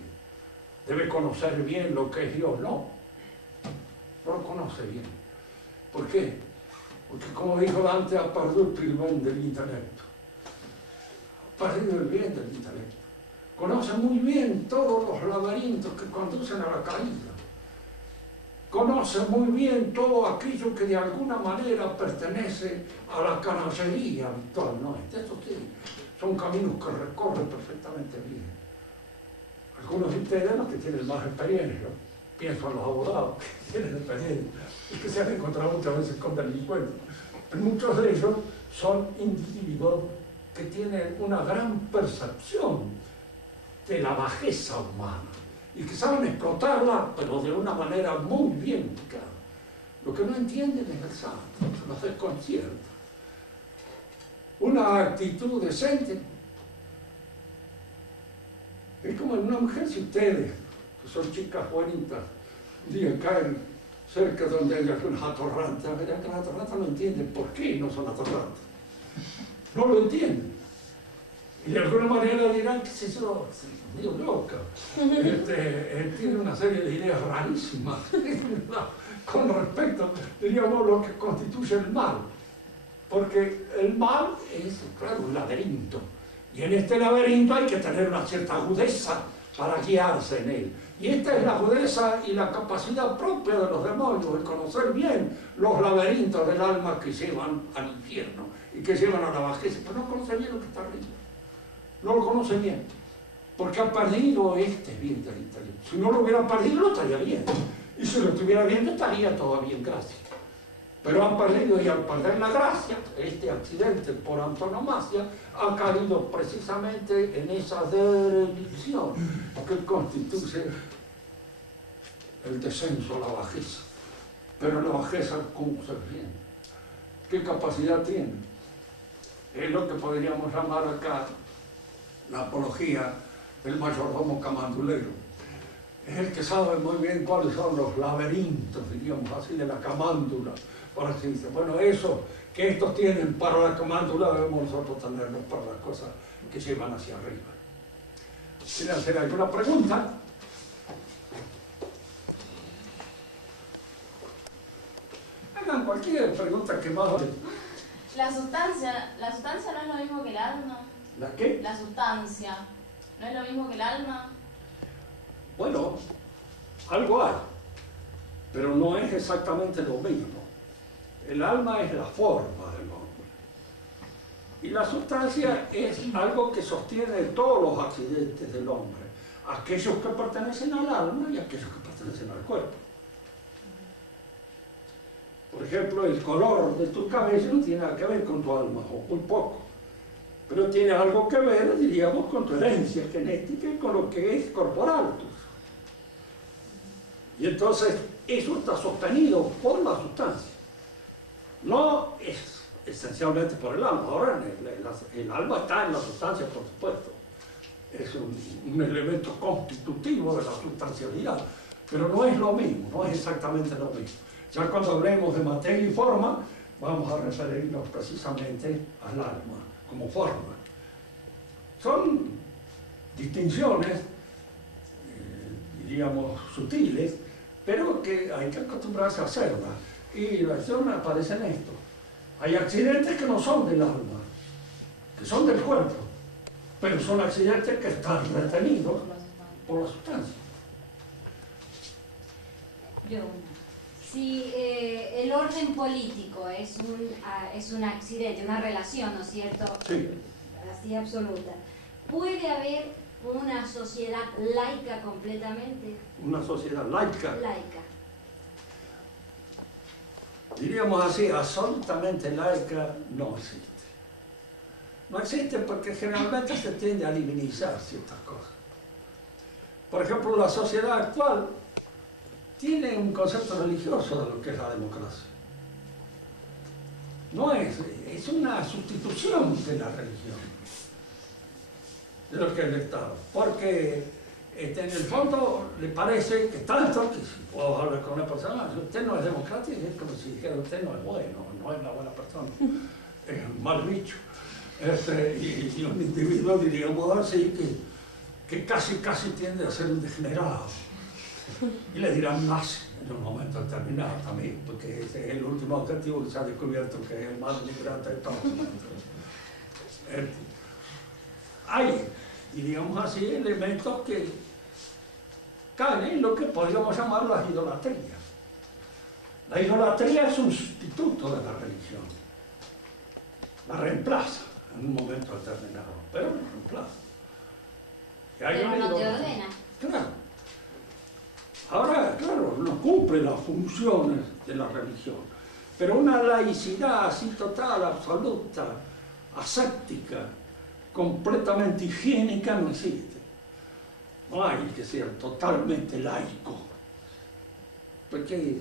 Debe conocer bien lo que es Dios. No lo conoce bien. ¿Por qué? Porque como dijo Dante, ha perdido el bien del intelecto. Ha perdido el bien del intelecto. Conoce muy bien todos los laberintos que conducen a la caída. Conoce muy bien todo aquello que de alguna manera pertenece a la canallería habitual, ¿no? Eso sí, son caminos que recorre perfectamente bien. Algunos de ustedes, los que tienen más experiencia, pienso en los abogados que tienen experiencia y que se han encontrado muchas veces con delincuentes. Pero muchos de ellos son individuos que tienen una gran percepción de la bajeza humana y que saben explotarla, pero de una manera muy bien ubicada. Lo que no entienden es el santo, se los desconcierta. Una actitud decente es como en una mujer. Si ustedes, que son chicas bonitas, un día caen cerca donde hay algunas atorrantes, verán que las atorrantes no entienden por qué no son atorrantes. No lo entienden. Y de alguna manera dirán, qué sé yo, medio loca. Tiene una serie de ideas rarísimas con respecto, diríamos, lo que constituye el mal. Porque el mal es, claro, un laberinto. Y en este laberinto hay que tener una cierta agudeza para guiarse en él. Y esta es la agudeza y la capacidad propia de los demonios, de conocer bien los laberintos del alma que llevan al infierno y que llevan a la bajeza. Pero no conoce bien lo que está arriba. No lo conoce bien. Porque ha perdido este bien del interior. Si no lo hubiera perdido, no estaría bien. Y si lo estuviera viendo, estaría todavía en gracia. Pero han perdido, y al perder la gracia, este accidente por antonomasia ha caído precisamente en esa derelición que constituye el descenso a la bajeza. Pero la bajeza, ¿cómo se viene? ¿Qué capacidad tiene? Es lo que podríamos llamar acá la apología del mayordomo camandulero. Es el que sabe muy bien cuáles son los laberintos, diríamos así, de la camándula. Por así decirlo. Bueno, eso que estos tienen para la camándula debemos nosotros tenerlos para las cosas que llevan hacia arriba. ¿Quieren hacer alguna pregunta? Hagan cualquier pregunta que más... La sustancia no es lo mismo que el alma. ¿La qué? La sustancia no es lo mismo que el alma. Bueno, algo hay, pero no es exactamente lo mismo. El alma es la forma del hombre. Y la sustancia es algo que sostiene todos los accidentes del hombre. Aquellos que pertenecen al alma y aquellos que pertenecen al cuerpo. Por ejemplo, el color de tu cabello no tiene nada que ver con tu alma, o muy poco. Pero tiene algo que ver, diríamos, con tu herencia genética y con lo que es corporal. Y entonces, eso está sostenido por la sustancia. No es esencialmente por el alma. Ahora, el alma está en la sustancia, por supuesto. Es un elemento constitutivo de la sustancialidad. Pero no es lo mismo, no es exactamente lo mismo. Ya cuando hablemos de materia y forma, vamos a referirnos precisamente al alma como forma. Son distinciones, diríamos, sutiles, pero que hay que acostumbrarse a hacerlas. Y la acción aparece en esto. Hay accidentes que no son del alma, que son del cuerpo, pero son accidentes que están retenidos por la sustancia. Si el orden político es un accidente, una relación, ¿no es cierto? Sí. Así absoluta. ¿Puede haber una sociedad laica completamente? Una sociedad laica. Laica. Diríamos así, absolutamente laica no existe. No existe porque generalmente se tiende a divinizar ciertas cosas. Por ejemplo, la sociedad actual tiene un concepto religioso de lo que es la democracia. No es una sustitución de la religión, de lo que es el Estado. Porque en el fondo le parece que tanto, que si puedo hablar con una persona, si usted no es democrático, es como si dijera usted no es bueno, no es una buena persona, es un mal bicho. Y un individuo, diríamos así, que casi tiende a ser un degenerado. Y le dirán nazi en un momento determinado también, porque ese es el último objetivo que se ha descubierto, que es el más librante de todos. Hay, diríamos así, elementos que caen en lo que podríamos llamar la idolatría. La idolatría es un sustituto de la religión. La reemplaza en un momento determinado, pero la reemplaza. Pero no te ordena. Claro. Ahora, claro, cumple las funciones de la religión. Pero una laicidad así total, absoluta, aséptica, completamente higiénica no existe. No hay que ser totalmente laico. Porque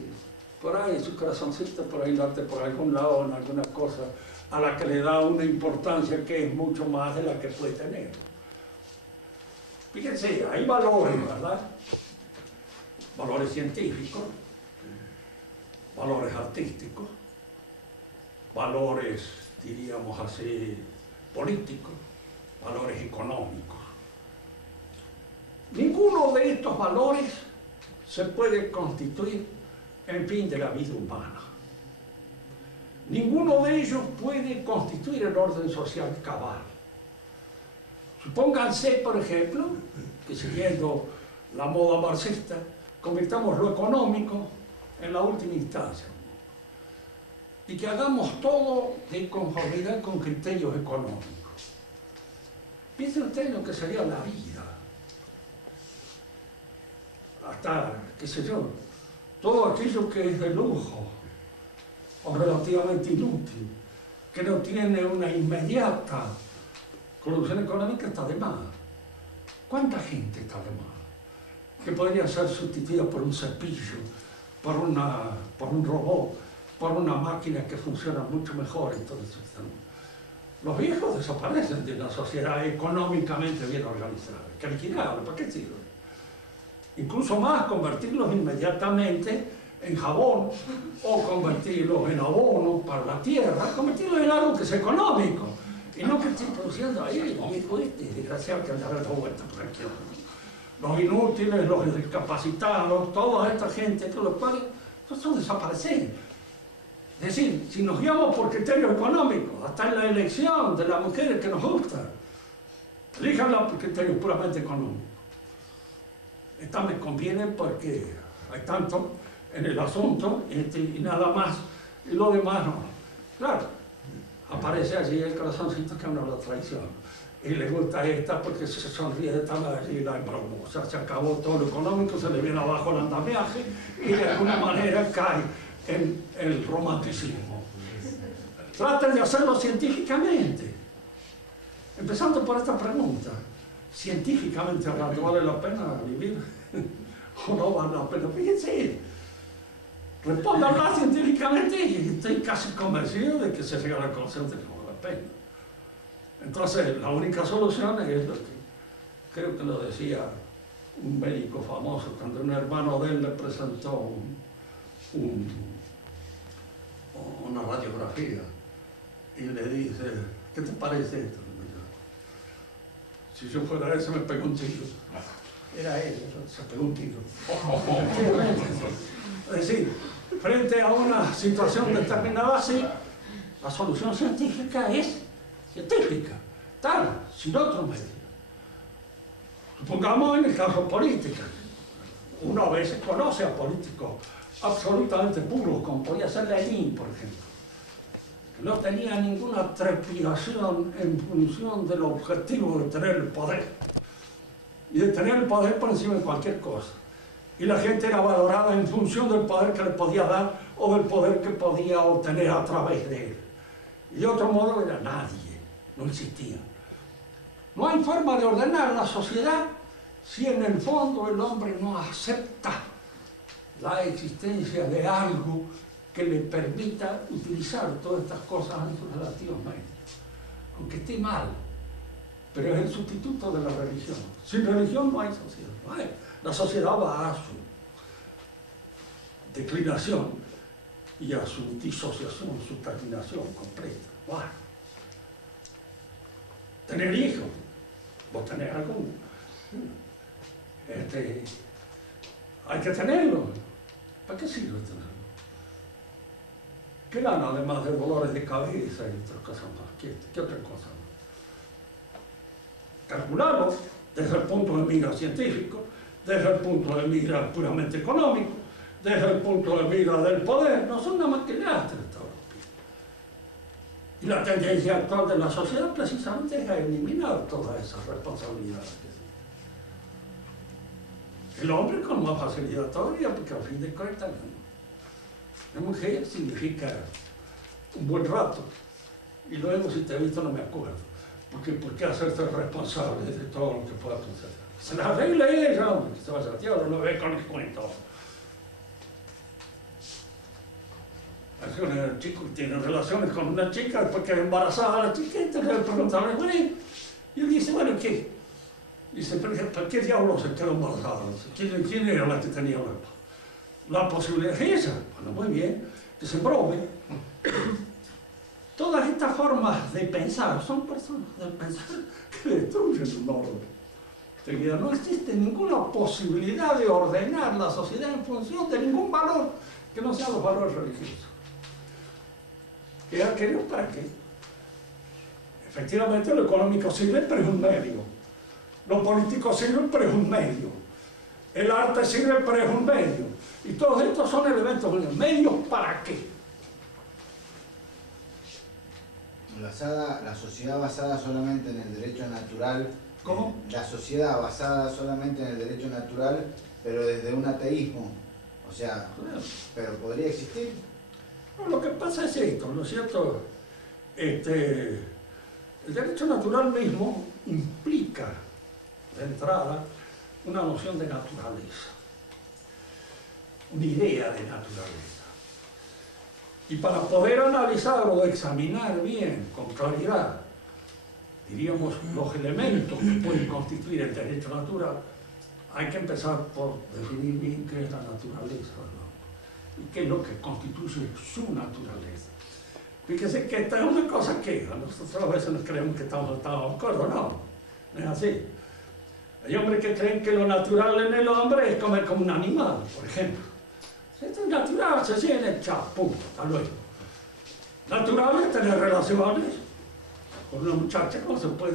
por ahí su corazoncito, por ahí late por algún lado, en alguna cosa, a la que le da una importancia que es mucho más de la que puede tener. Fíjense, hay valores, ¿verdad? Valores científicos, valores artísticos, valores, diríamos así, políticos, valores económicos. Ninguno de estos valores se puede constituir en fin de la vida humana. Ninguno de ellos puede constituir el orden social cabal. Supónganse, por ejemplo, que siguiendo la moda marxista, convirtamos lo económico en la última instancia y que hagamos todo de conformidad con criterios económicos. Piensen ustedes lo que sería la vida. Hasta, qué sé yo, todo aquello que es de lujo o relativamente inútil, que no tiene una inmediata producción económica, está de más. ¿Cuánta gente está de más? Que podría ser sustituida por un cepillo, por un robot, por una máquina que funciona mucho mejor. Entonces, los viejos desaparecen de una sociedad económicamente bien organizada. ¿Qué liquidarlos? ¿Para qué sirve? Incluso más, convertirlos inmediatamente en jabón o convertirlos en abono para la tierra, convertirlos en algo que sea económico y no que estén produciendo ahí el viejo desgraciado que anda dando vueltas por aquí. Los inútiles, los discapacitados, toda esta gente, todos los cuales no son desaparecer. Es decir, si nos guiamos por criterios económicos, hasta en la elección de las mujeres que nos gustan, elíjanla por criterios puramente económicos. Esta me conviene porque hay tanto en el asunto y nada más, y lo demás no. Claro, aparece allí el corazoncito que no lo traiciona. Y le gusta esta porque se sonríe de esta manera y la embromó. O sea, se acabó todo lo económico, se le viene abajo el andamiaje y de alguna manera cae en el romanticismo. Traten de hacerlo científicamente. Empezando por esta pregunta. Científicamente hablando, ¿vale la pena vivir? ¿O no vale la pena? Fíjense. Respondanla científicamente y estoy casi convencido de que se llega a la conclusión de que no vale la pena. Entonces, la única solución es lo que creo que lo decía un médico famoso cuando un hermano de él le presentó una radiografía y le dice, ¿qué te parece esto? Si yo fuera él, se me pegó un tiro. Era él, se pegó un tiro. Es decir, frente a una situación determinada así, la solución científica es científica, tal, sin otro medio. Supongamos en el caso político. Uno a veces conoce a políticos absolutamente puros, como podía ser Lenin, por ejemplo. No tenía ninguna trepidación en función del objetivo de tener el poder. Y de tener el poder por encima de cualquier cosa. Y la gente era valorada en función del poder que le podía dar o del poder que podía obtener a través de él. Y de otro modo era nadie, no existía. No hay forma de ordenar la sociedad si en el fondo el hombre no acepta la existencia de algo que le permita utilizar todas estas cosas en sus relativos medios. Aunque esté mal, pero es el sustituto de la religión. Sin religión no hay sociedad. No hay. La sociedad va a su declinación y a su disociación, su terminación completa. Bueno. Tener hijos, vos tenés alguno. Hay que tenerlo. ¿Para qué sirve tenerlo? ¿Qué gana además de dolores de cabeza y otras cosas más? ¿Qué otra cosa más? Calcularlo desde el punto de mira científico, desde el punto de mira puramente económico, desde el punto de mira del poder, no son nada más que lastres todos los pies. Y la tendencia actual de la sociedad precisamente es a eliminar todas esas responsabilidades. El hombre con más facilidad todavía, porque al fin de cuentas, la mujer significa un buen rato. Y luego, si te he visto, no me acuerdo. Porque ¿por qué hacerte responsable de todo lo que pueda suceder? Se las arregle ella, hombre, que se vaya a tierra, no ve con el cuento. Un chico que tiene relaciones con una chica, después que es embarazada la chica, entonces le preguntan, bueno, y él dice, bueno, ¿qué? Dice, ¿para qué diablos se quedó embarazada? ¿Quién era la que tenía la posibilidad? Ella. Bueno, muy bien, que se brome. Todas estas formas de pensar son personas de pensar que destruyen el orden. No existe ninguna posibilidad de ordenar la sociedad en función de ningún valor que no sean los valores religiosos. ¿Y aquello para qué? Efectivamente, lo económico sirve, pero es un medio. Lo político sirve, pero es un medio. El arte sirve, pero es un medio. Y todos estos son elementos medios ¿para qué? La sociedad basada solamente en el derecho natural. ¿Cómo? La sociedad basada solamente en el derecho natural, pero desde un ateísmo. O sea, pero podría existir. No, lo que pasa es esto, ¿no es cierto? El derecho natural mismo implica, de entrada, una noción de naturaleza, una idea de naturaleza. Y para poder analizar o examinar bien, con claridad, diríamos, los elementos que pueden constituir el derecho natural, hay que empezar por definir bien qué es la naturaleza, ¿no? Y qué es lo que constituye su naturaleza. Fíjese que esta es una cosa que nosotros a veces nos creemos que estamos de acuerdo, no es así. Hay hombres que creen que lo natural en el hombre es comer como un animal, por ejemplo. Esto es natural, se siente, chao, punto, hasta luego. Natural es tener relaciones con una muchacha cuando se puede,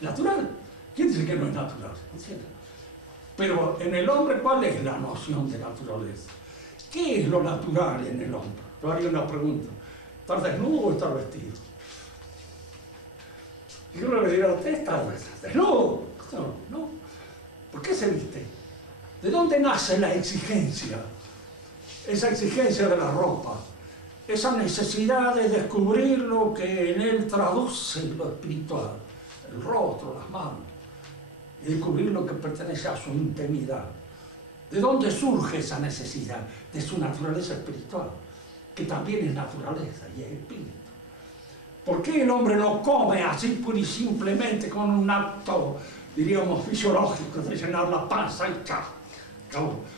natural. ¿Quién dice que no es natural? Pero en el hombre, ¿cuál es la noción de naturaleza? ¿Qué es lo natural en el hombre? Yo haría una pregunta. ¿Estar desnudo o estar vestido? Y uno le dirá, ¿usted está desnudo? No. ¿Por qué se viste? ¿De dónde nace la exigencia? Esa exigencia de la ropa, esa necesidad de descubrir lo que en él traduce lo espiritual, el rostro, las manos, y descubrir lo que pertenece a su intimidad. ¿De dónde surge esa necesidad? De su naturaleza espiritual, que también es naturaleza y es espíritu. ¿Por qué el hombre no come así pura y simplemente con un acto, diríamos, fisiológico de llenar la panza y chao?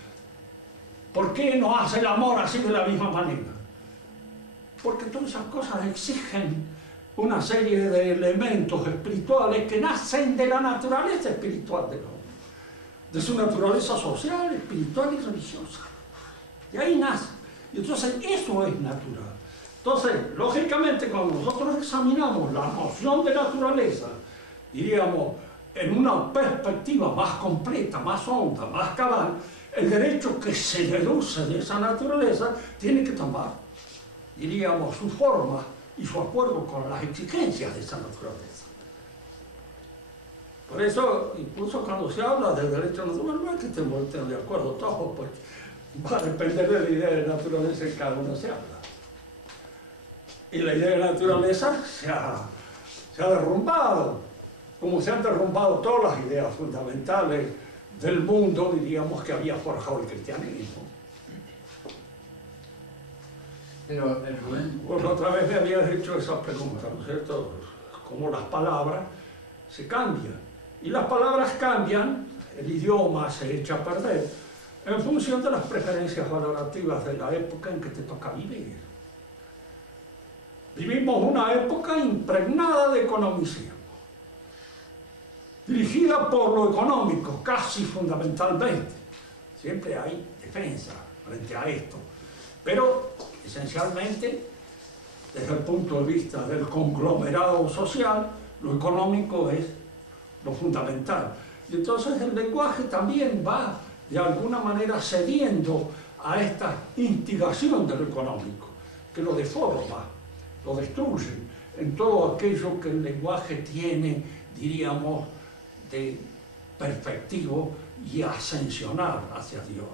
¿Por qué no hace el amor así de la misma manera? Porque todas esas cosas exigen una serie de elementos espirituales que nacen de la naturaleza espiritual del hombre, de su naturaleza social, espiritual y religiosa. Y ahí nace. Y entonces eso es natural. Entonces, lógicamente, cuando nosotros examinamos la noción de naturaleza, diríamos, en una perspectiva más completa, más honda, más cabal, el derecho que se deduce de esa naturaleza tiene que tomar, diríamos, su forma y su acuerdo con las exigencias de esa naturaleza. Por eso, incluso cuando se habla del derecho natural, no es que estemos de acuerdo todos, pues va a depender de la idea de naturaleza en cada uno se habla. Y la idea de naturaleza se ha derrumbado, como se han derrumbado todas las ideas fundamentales del mundo, diríamos, que había forjado el cristianismo. Pero, Rubén... Pues otra vez me habías hecho esa pregunta, ¿no es cierto? Cómo las palabras se cambian. Y las palabras cambian, el idioma se echa a perder, en función de las preferencias valorativas de la época en que te toca vivir. Vivimos una época impregnada de economicismo, dirigida por lo económico, casi fundamentalmente. Siempre hay defensa frente a esto, pero esencialmente, desde el punto de vista del conglomerado social, lo económico es lo fundamental. Y entonces el lenguaje también va, de alguna manera, cediendo a esta instigación de lo económico, que lo deforma, lo destruye en todo aquello que el lenguaje tiene, diríamos, de perfectivo y ascensionar hacia Dios.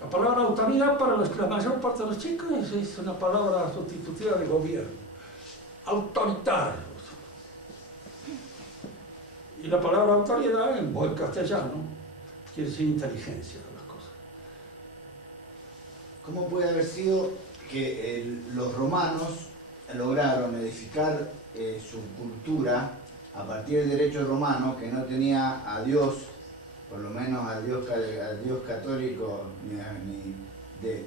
La palabra autoridad para la mayor parte de los chicos es una palabra sustitutiva de gobierno, autoritario. Y la palabra autoridad en buen castellano quiere decir inteligencia de las cosas. ¿Cómo puede haber sido que los romanos lograron edificar su cultura a partir del derecho romano, que no tenía a Dios, por lo menos al Dios católico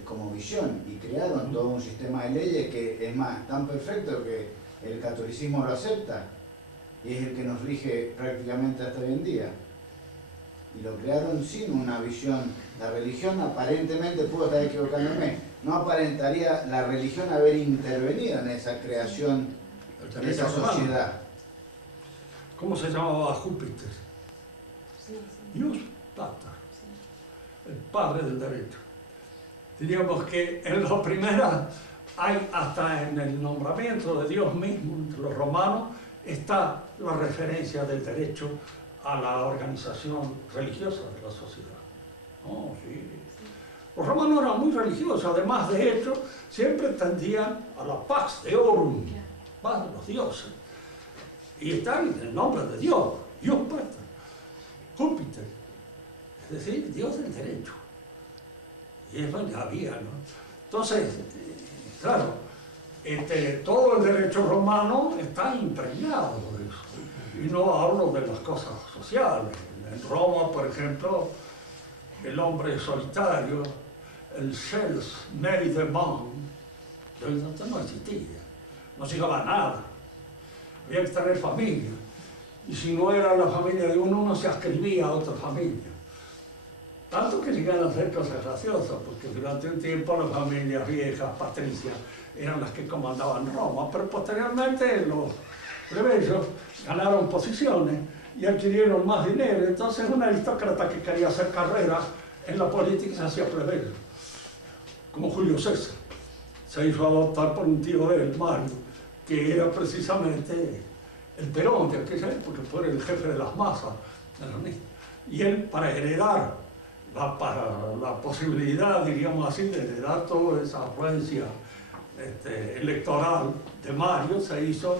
como visión, y crearon todo un sistema de leyes que es más tan perfecto que el catolicismo lo acepta y es el que nos rige prácticamente hasta hoy en día? Y lo crearon sin una visión. La religión aparentemente, puedo estar equivocándome, no aparentaría la religión haber intervenido en esa creación de esa sociedad. ¿Cómo se llamaba Júpiter? Sí. Dios Pater, el padre del derecho. Diríamos que en la primera hay, hasta en el nombramiento de Dios mismo, entre los romanos, está la referencia del derecho a la organización religiosa de la sociedad. Oh, sí. Los romanos eran muy religiosos, además de hecho, siempre tendían a la pax deorum, paz de los dioses. Y está en el nombre de Dios, Dios Pater, Júpiter, es decir, Dios del derecho. Y eso ya había, ¿no? Entonces, claro, todo el derecho romano está impregnado de eso. Y no hablo de las cosas sociales. En Roma, por ejemplo, el hombre solitario, el cels made man, no existía, no se llegaba a nada. Había que tener familia. Y si no era la familia de uno se ascribía a otra familia. Tanto que llegaron a hacer cosas graciosas, porque durante un tiempo las familias viejas, patricias, eran las que comandaban Roma, pero posteriormente los plebeyos ganaron posiciones y adquirieron más dinero. Entonces un aristócrata que quería hacer carrera en la política se hacía plebeyo, como Julio César. Se hizo adoptar por un tío de él, Mario, que era precisamente el Perón de aquella época, fue el jefe de las masas. Y él, para heredar, para la posibilidad, diríamos así, de heredar toda esa afluencia electoral de Mario, se hizo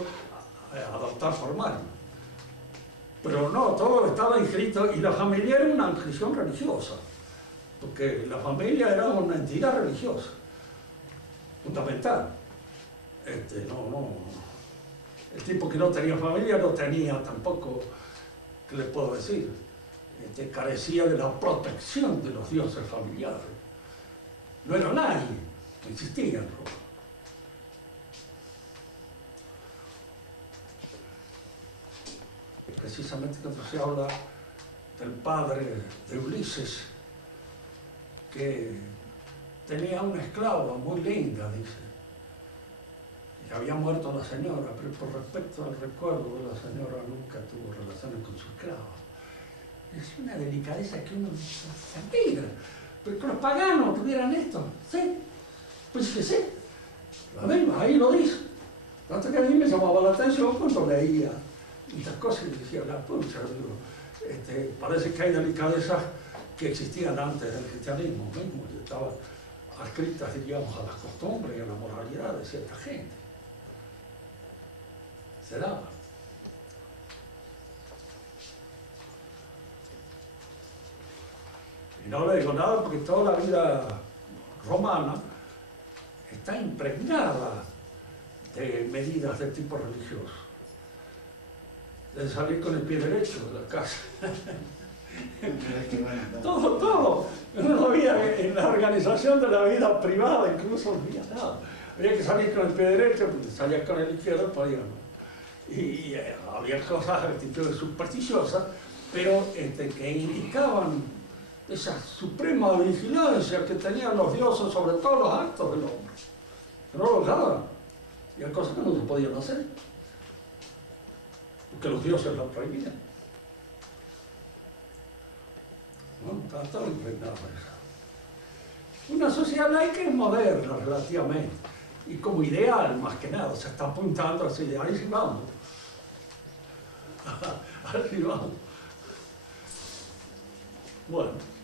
adoptar por Mario. Pero no, todo estaba inscrito, y la familia era una inscripción religiosa, porque la familia era una entidad religiosa, fundamental. El tipo que no tenía familia no tenía tampoco, ¿qué le puedo decir? Carecía de la protección de los dioses familiares. No era nadie, no existía en Roma. Precisamente cuando se habla del padre de Ulises, que tenía una esclava muy linda, dice. Y había muerto la señora, pero por respecto al recuerdo de la señora nunca tuvo relaciones con su esclava. Es una delicadeza que uno se admira. Pero que los paganos tuvieran esto, ¿sí? Pues que sí. Ahí lo dice. Tanto que a mí me llamaba la atención cuando leía estas cosas y decía, la pucha, digo, parece que hay delicadezas que existían antes del cristianismo mismo, que estaban adscritas, diríamos, a las costumbres y a la moralidad de cierta gente. Se daba. Y no le digo nada porque toda la vida romana está impregnada de medidas de tipo religioso. De salir con el pie derecho de la casa. Todo. No había, en la organización de la vida privada incluso no había nada. Había que salir con el pie derecho, porque salías con el izquierdo, podía, ¿no? Y había cosas, actitudes supersticiosas, pero que indicaban esa suprema vigilancia que tenían los dioses sobre todos los actos del hombre. Que no lo lograban. Y hay cosas que no se podían hacer, porque los dioses lo prohibían. ¿No? Está todo impregnado eso. Una sociedad laica es moderna relativamente, y como ideal más que nada, se está apuntando a ese ideal, y sí vamos. Así vamos. Bueno.